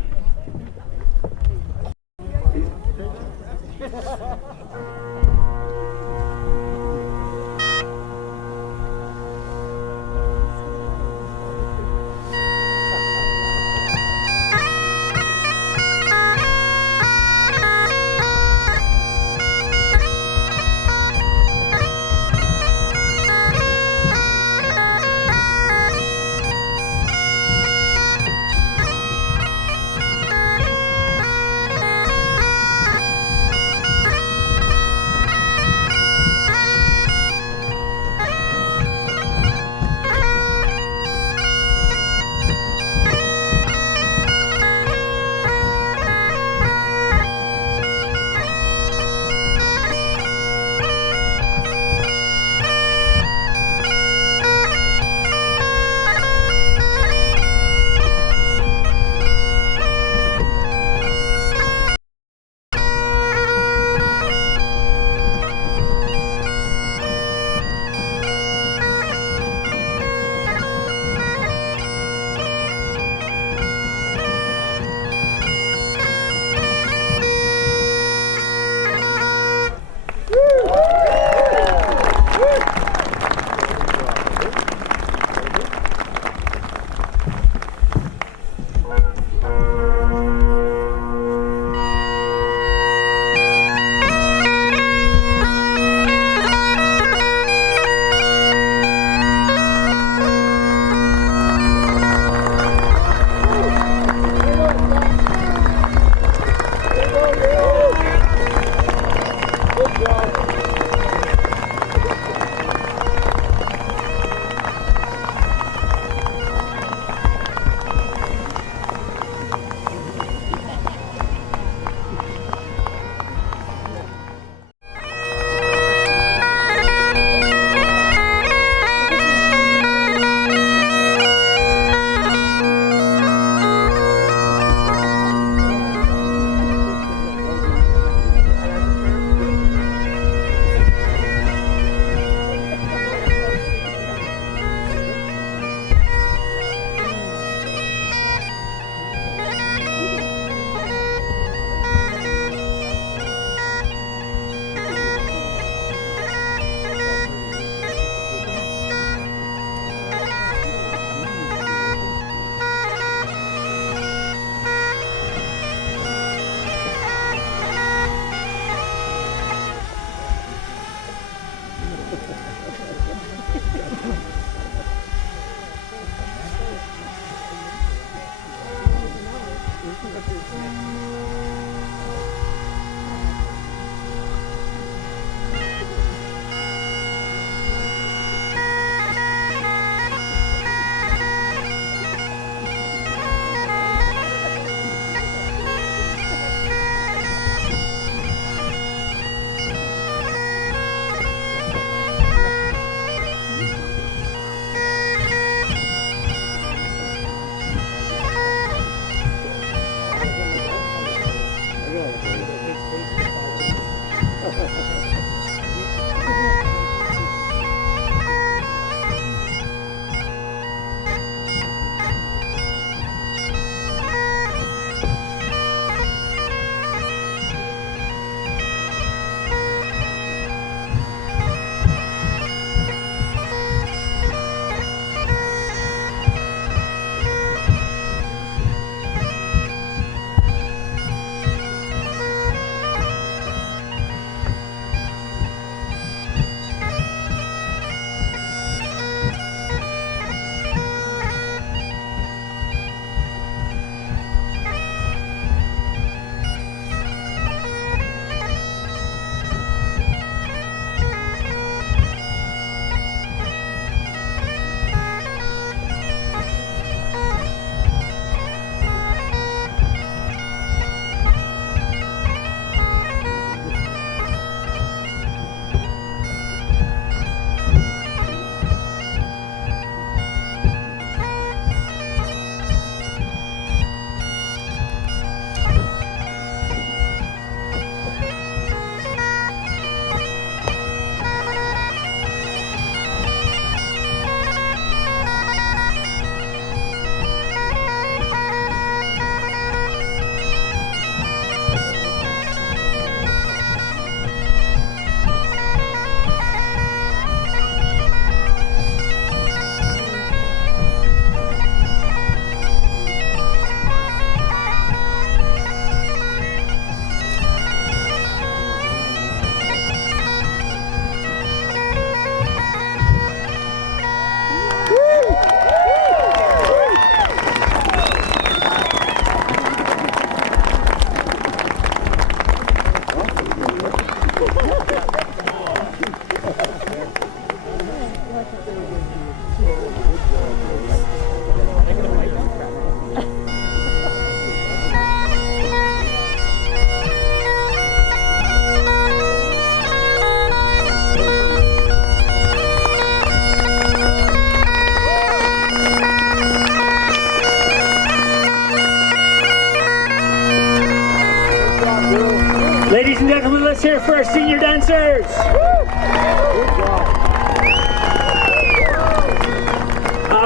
Ladies and gentlemen, let's hear for our senior dancers.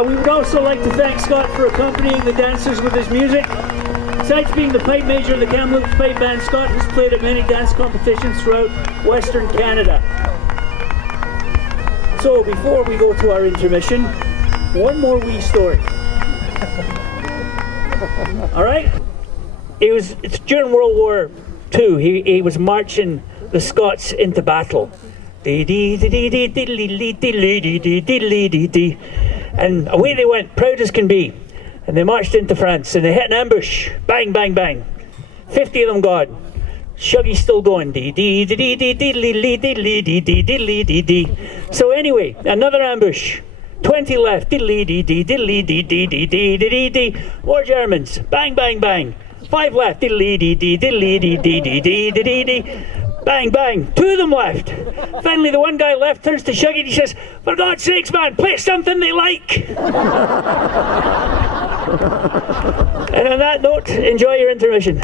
We would also like to thank Scott for accompanying the dancers with his music. Besides being the pipe major of the Kamloops Pipe Band, Scott has played at many dance competitions throughout Western Canada. So before we go to our intermission, one more wee story. All right? It's during World War II. He was marching the Scots into battle. And away they went, proud as can be. And they marched into France and they hit an ambush. Bang, bang, bang. 50 of them gone. Shuggy's still going. So anyway, another ambush. 20 left. More Germans. Bang, bang, bang. 5 left. Bang, bang. 2 of them left. Finally, the one guy left turns to Shuggy and he says, "For God's sakes, man, play something they like." And on that note, enjoy your intermission.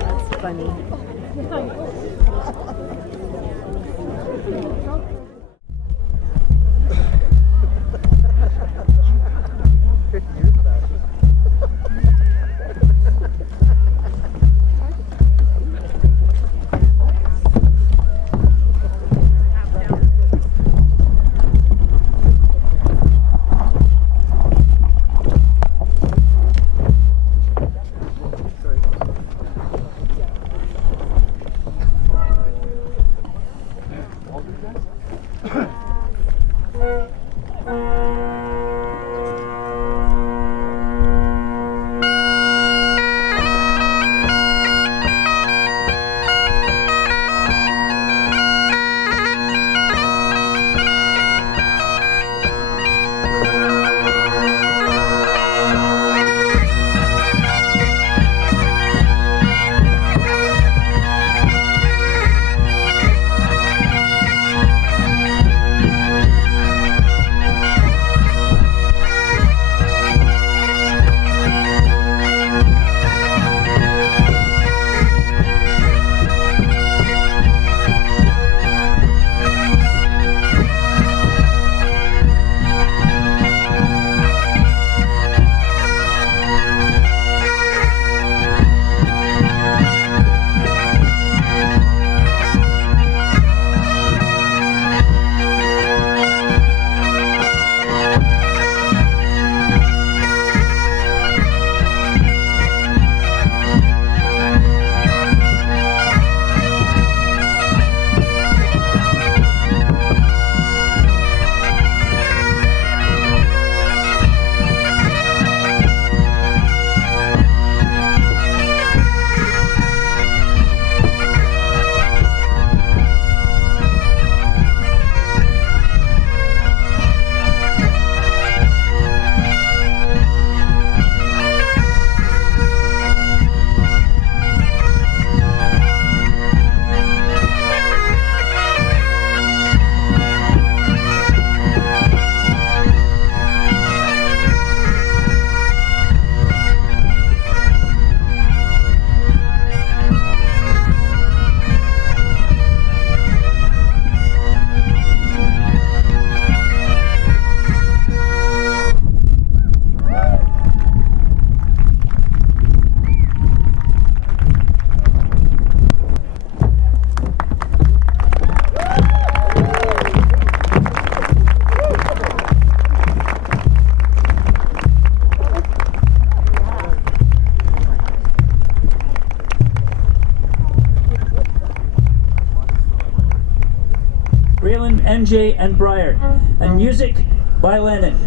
That's funny. MJ and Briar, and music by Lennon.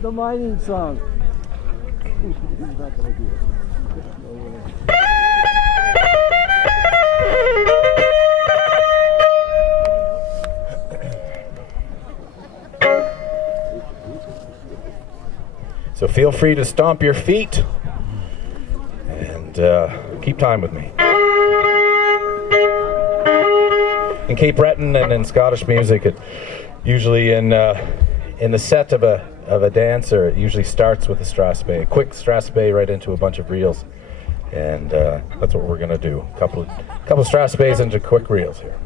the mining song. So feel free to stomp your feet and keep time with me. In Cape Breton and in Scottish music, it usually in the set of a dancer, it usually starts with a strathspey, a quick strathspey right into a bunch of reels, and that's what we're going to do. A couple of strathspeys into quick reels here.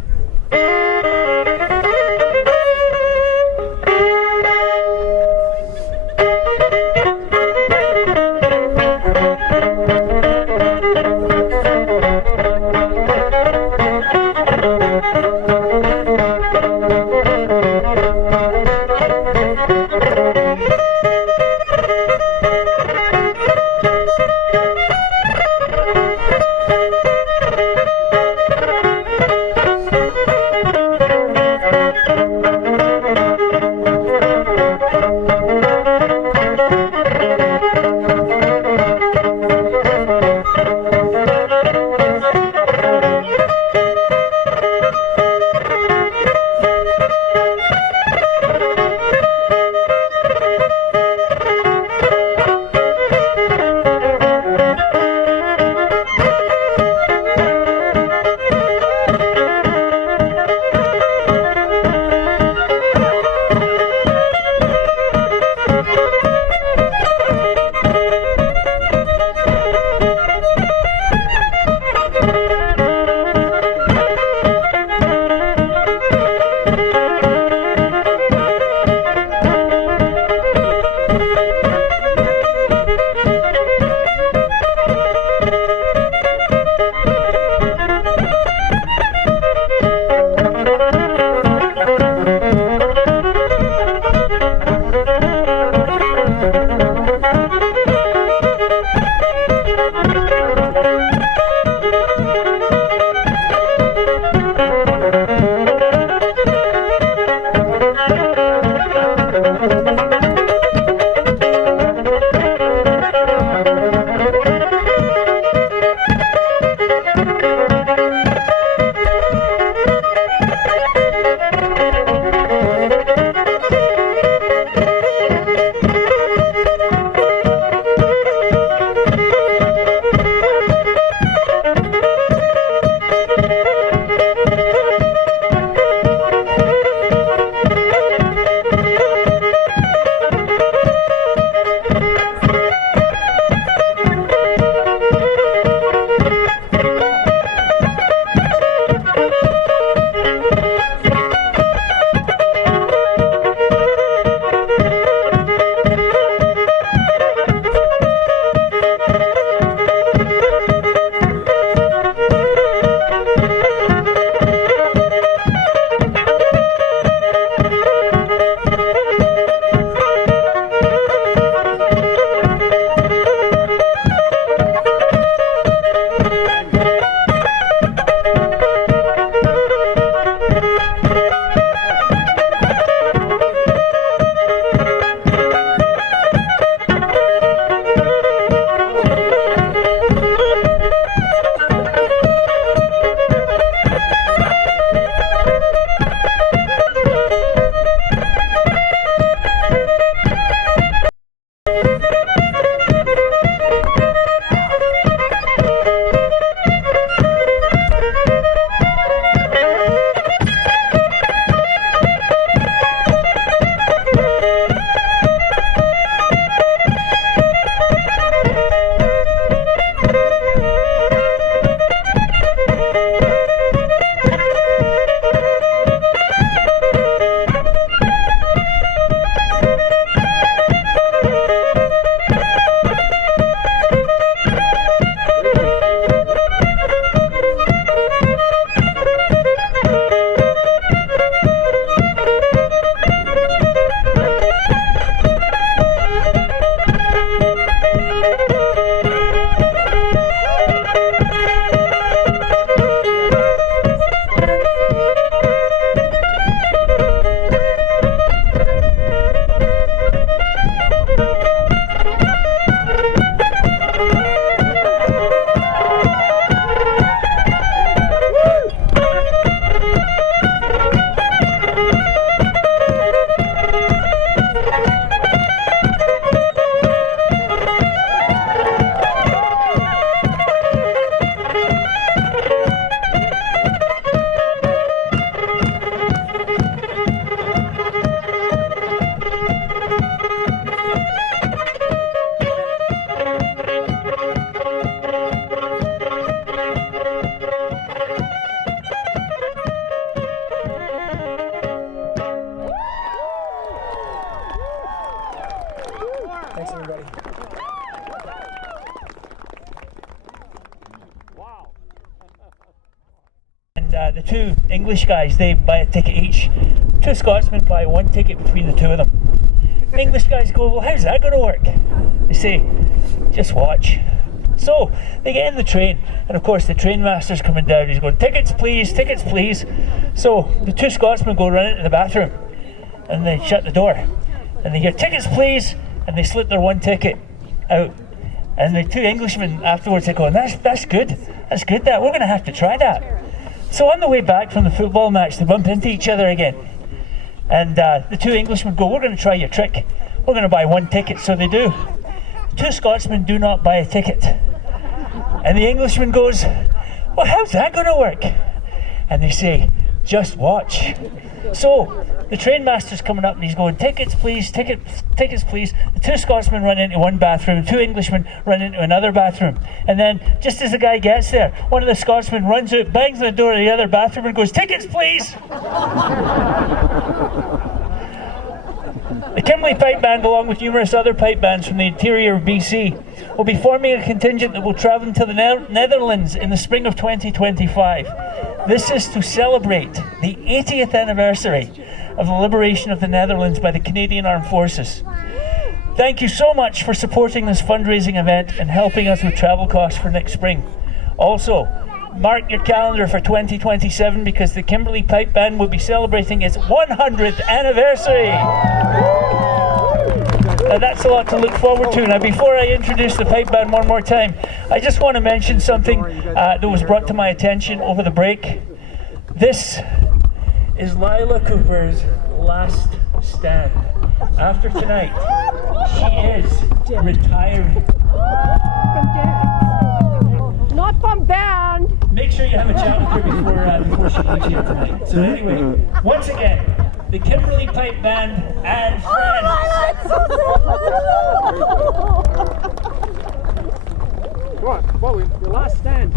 the two English guys, they buy a ticket each. Two Scotsmen buy one ticket between the two of them. The English guys go, well, how's that going to work? They say, just watch. So they get in the train, and of course the train master's coming down. He's going, tickets please, tickets please. So the two Scotsmen go run into the bathroom, and they shut the door, and they hear, tickets please, and they slip their one ticket out. And the two Englishmen afterwards, they go, that's good, that, we're going to have to try that. So on the way back from the football match, they bump into each other again. And the two Englishmen go, we're going to try your trick. We're going to buy one ticket. So they do. The two Scotsmen do not buy a ticket. And the Englishman goes, well, how's that going to work? And they say, just watch. So the train master's coming up and he's going, tickets please, tickets please. The two Scotsmen run into one bathroom, the two Englishmen run into another bathroom. And then just as the guy gets there, one of the Scotsmen runs out, bangs on the door of the other bathroom and goes, tickets please. The Kimberley Pipe Band, along with numerous other pipe bands from the interior of BC, will be forming a contingent that will travel to the Netherlands in the spring of 2025. This is to celebrate the 80th anniversary of the liberation of the Netherlands by the Canadian Armed Forces. Thank you so much for supporting this fundraising event and helping us with travel costs for next spring. Also, mark your calendar for 2027 because the Kimberley Pipe Band will be celebrating its 100th anniversary. Now that's a lot to look forward to. Now before I introduce the pipe band one more time, I just want to mention something that was brought to my attention over the break. This is Lila Cooper's last stand. After tonight, she is retiring. Not from band. Make sure you have a chat with her before she leaves here tonight. So anyway, once again, the Kimberley Pipe Band and friends. What? Your last stand.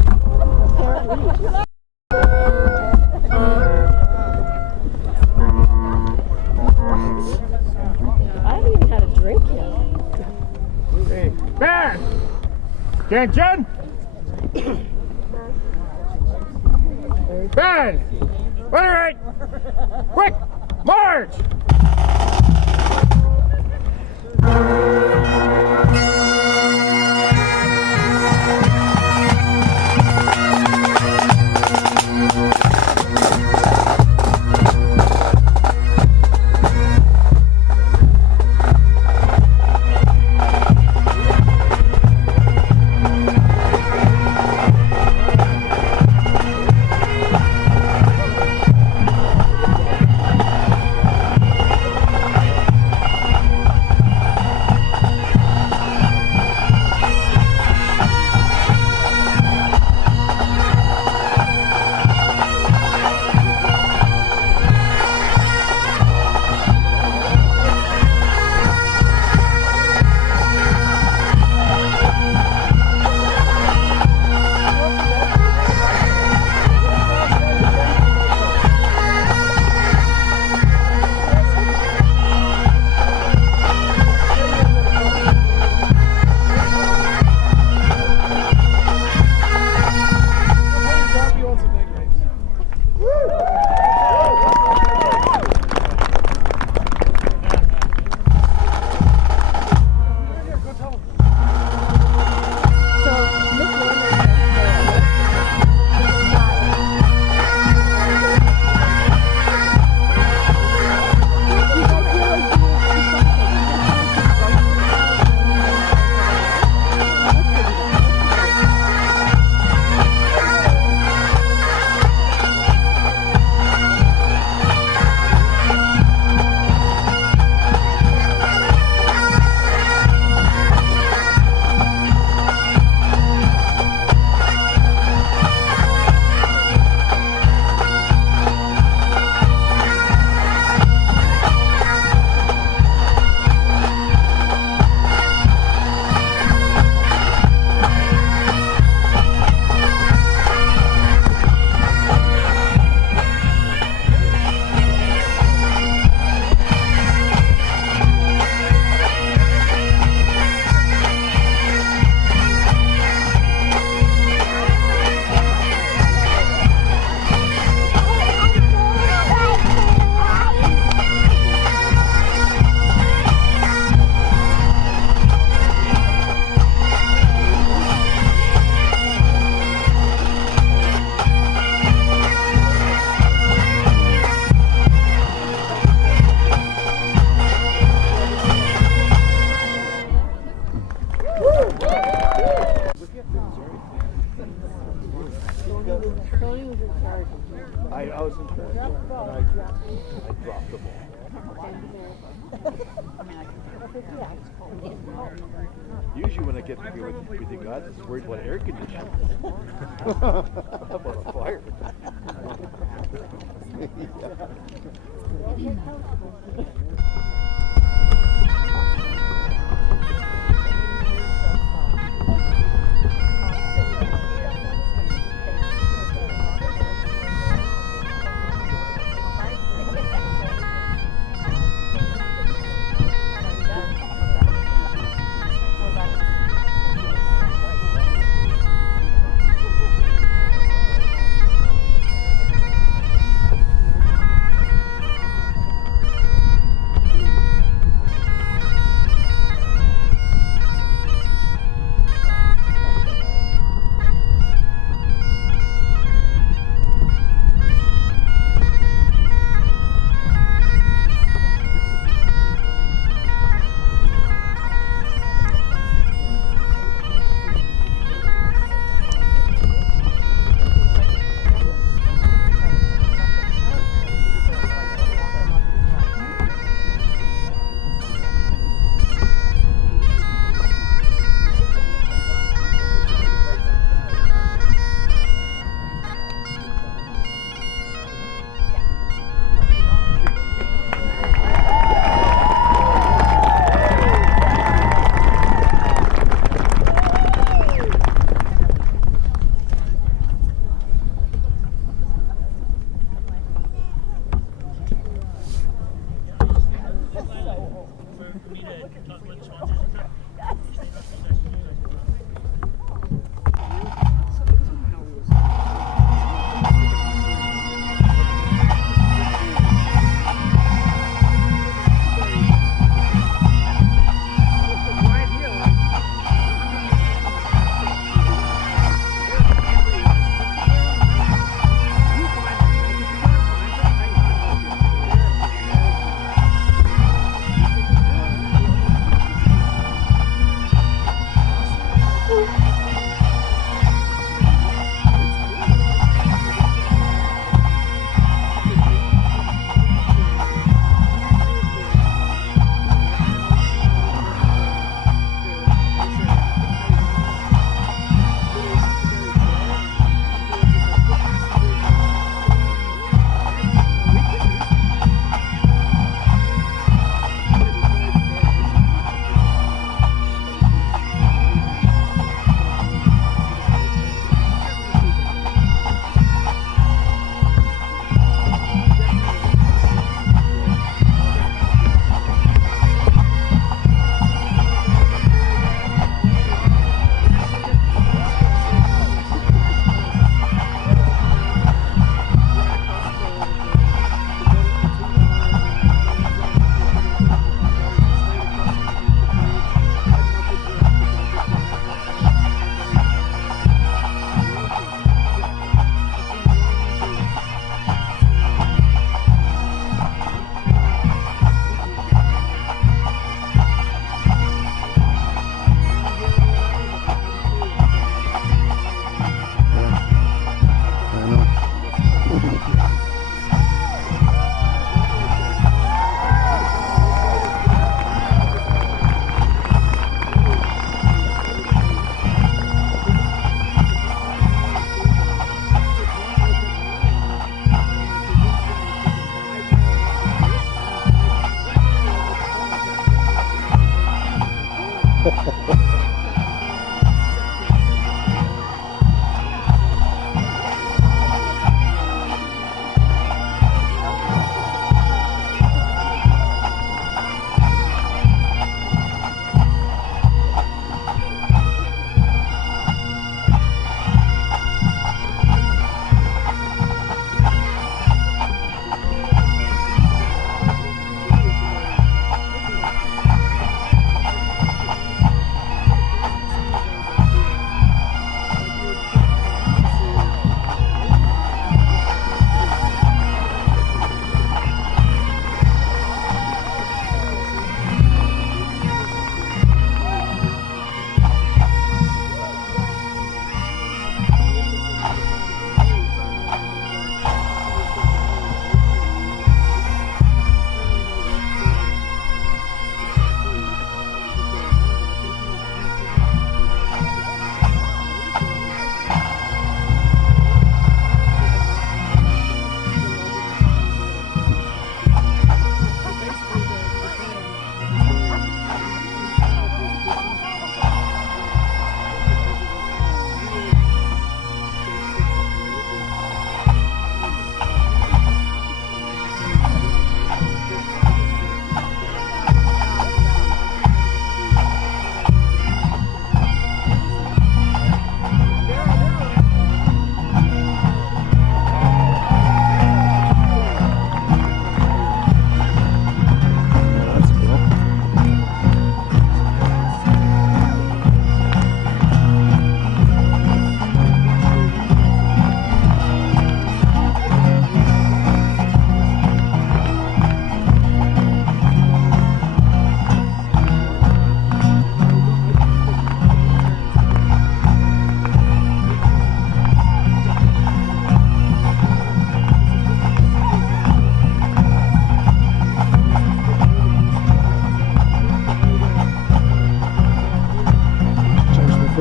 I haven't even had a drink yet. Hey, band! Attention! Band! All right! Quick! March! I was in charge. And I dropped the ball. Usually when I get together with you guys, it's worried about air conditioning. About a fire.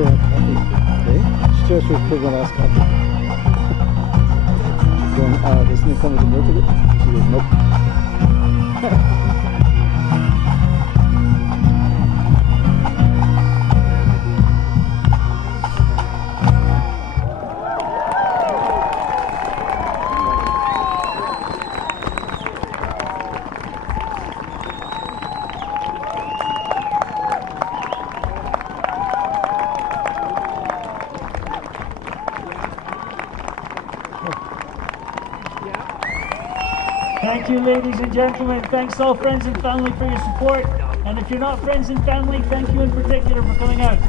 want coffee. Okay. Cheers for the last coffee. Going, doesn't it come with a milk of it? She goes, nope. Thank you, ladies and gentlemen. Thanks all friends and family for your support. And if you're not friends and family, thank you in particular for coming out.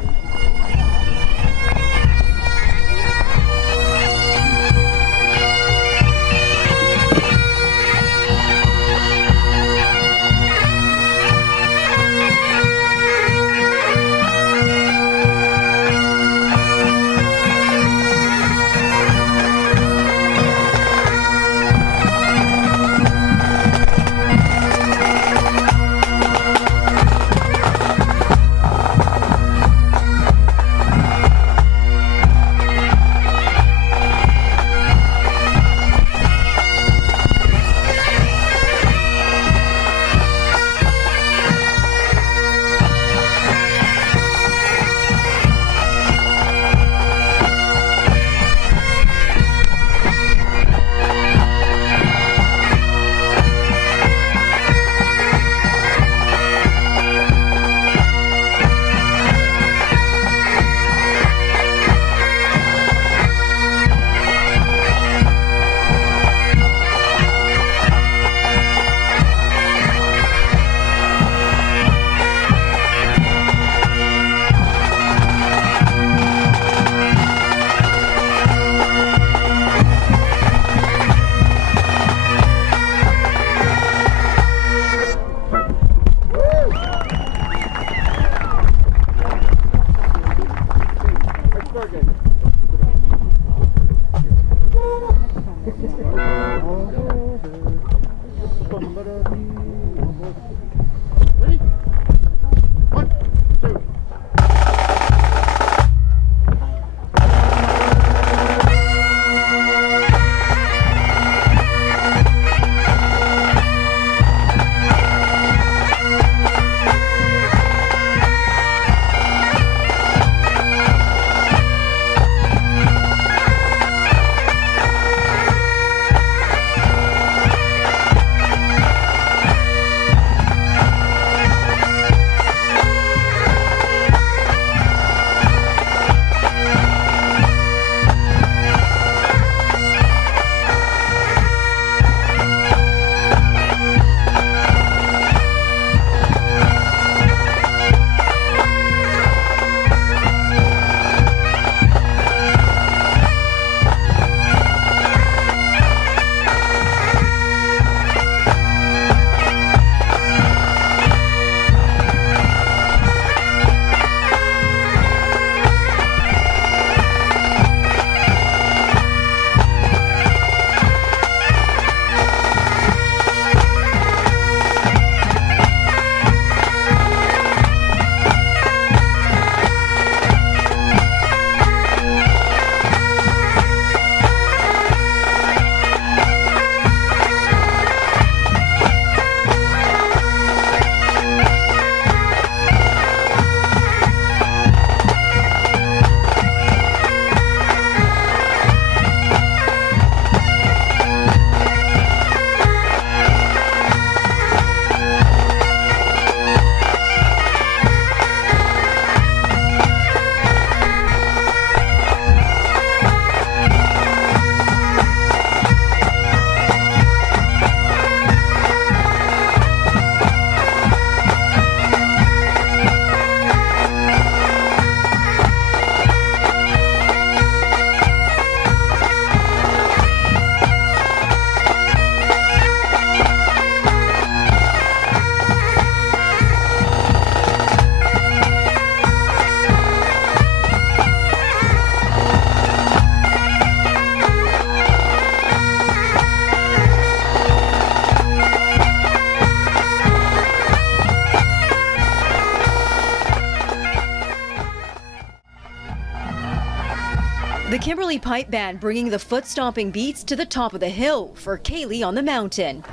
The Kimberley Pipe Band bringing the foot-stomping beats to the top of the hill for Ceilidh on the mountain.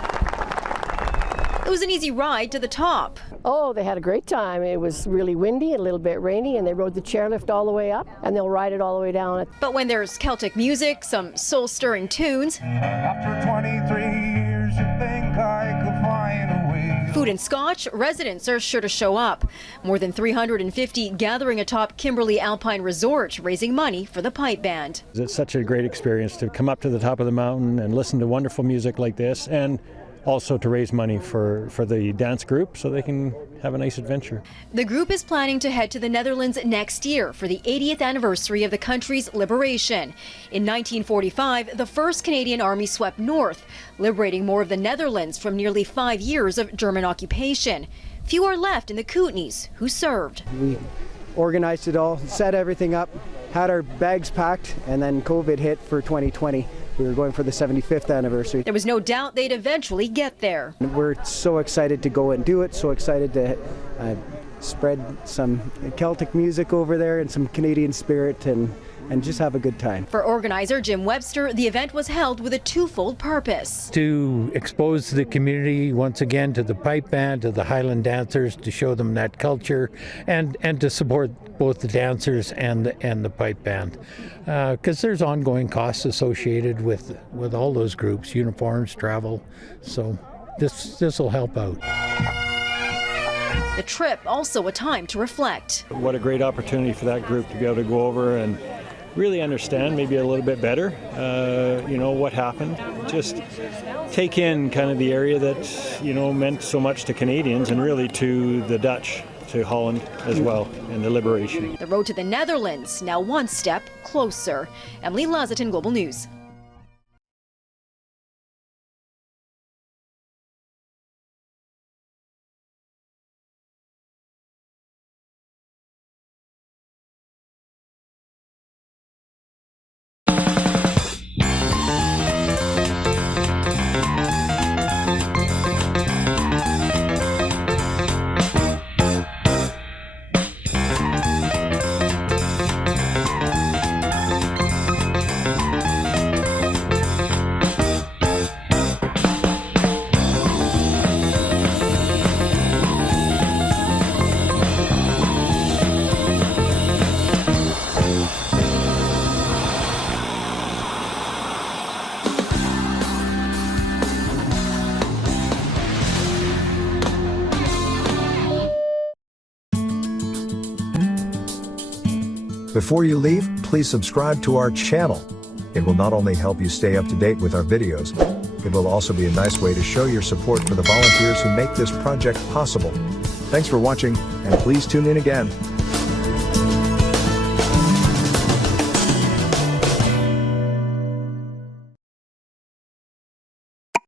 It was an easy ride to the top. Oh, they had a great time. It was really windy, a little bit rainy, and they rode the chairlift all the way up, and they'll ride it all the way down. But when there's Celtic music, some soul-stirring tunes, After 23 years, you think I could find a way. food and scotch, residents are sure to show up. More than 350 gathering atop Kimberley Alpine Resort, raising money for the pipe band. It's such a great experience to come up to the top of the mountain and listen to wonderful music like this, and also to raise money for the dance group so they can have a nice adventure. The group is planning to head to the Netherlands next year for the 80th anniversary of the country's liberation. In 1945, the 1st Canadian Army swept north, liberating more of the Netherlands from nearly 5 years of German occupation. Few are left in the Kootenays who served. We organized it all, set everything up, had our bags packed, and then COVID hit for 2020. We were going for the 75th anniversary. There was no doubt they'd eventually get there. We're so excited to go and do it, so excited to spread some Celtic music over there and some Canadian spirit and just have a good time. For organizer Jim Webster, the event was held with a twofold purpose. To expose the community once again to the pipe band, to the Highland dancers, to show them that culture, and to support both the dancers and the pipe band. Because there's ongoing costs associated with all those groups, uniforms, travel, so this will help out. The trip also a time to reflect. What a great opportunity for that group to be able to go over and really understand maybe a little bit better, what happened. Just take in kind of the area that, meant so much to Canadians and really to the Dutch, to Holland as well, and the liberation. The road to the Netherlands now one step closer. Emily Lazatin, Global News. Before you leave, please subscribe to our channel. It will not only help you stay up to date with our videos, it will also be a nice way to show your support for the volunteers who make this project possible. Thanks for watching, and please tune in again.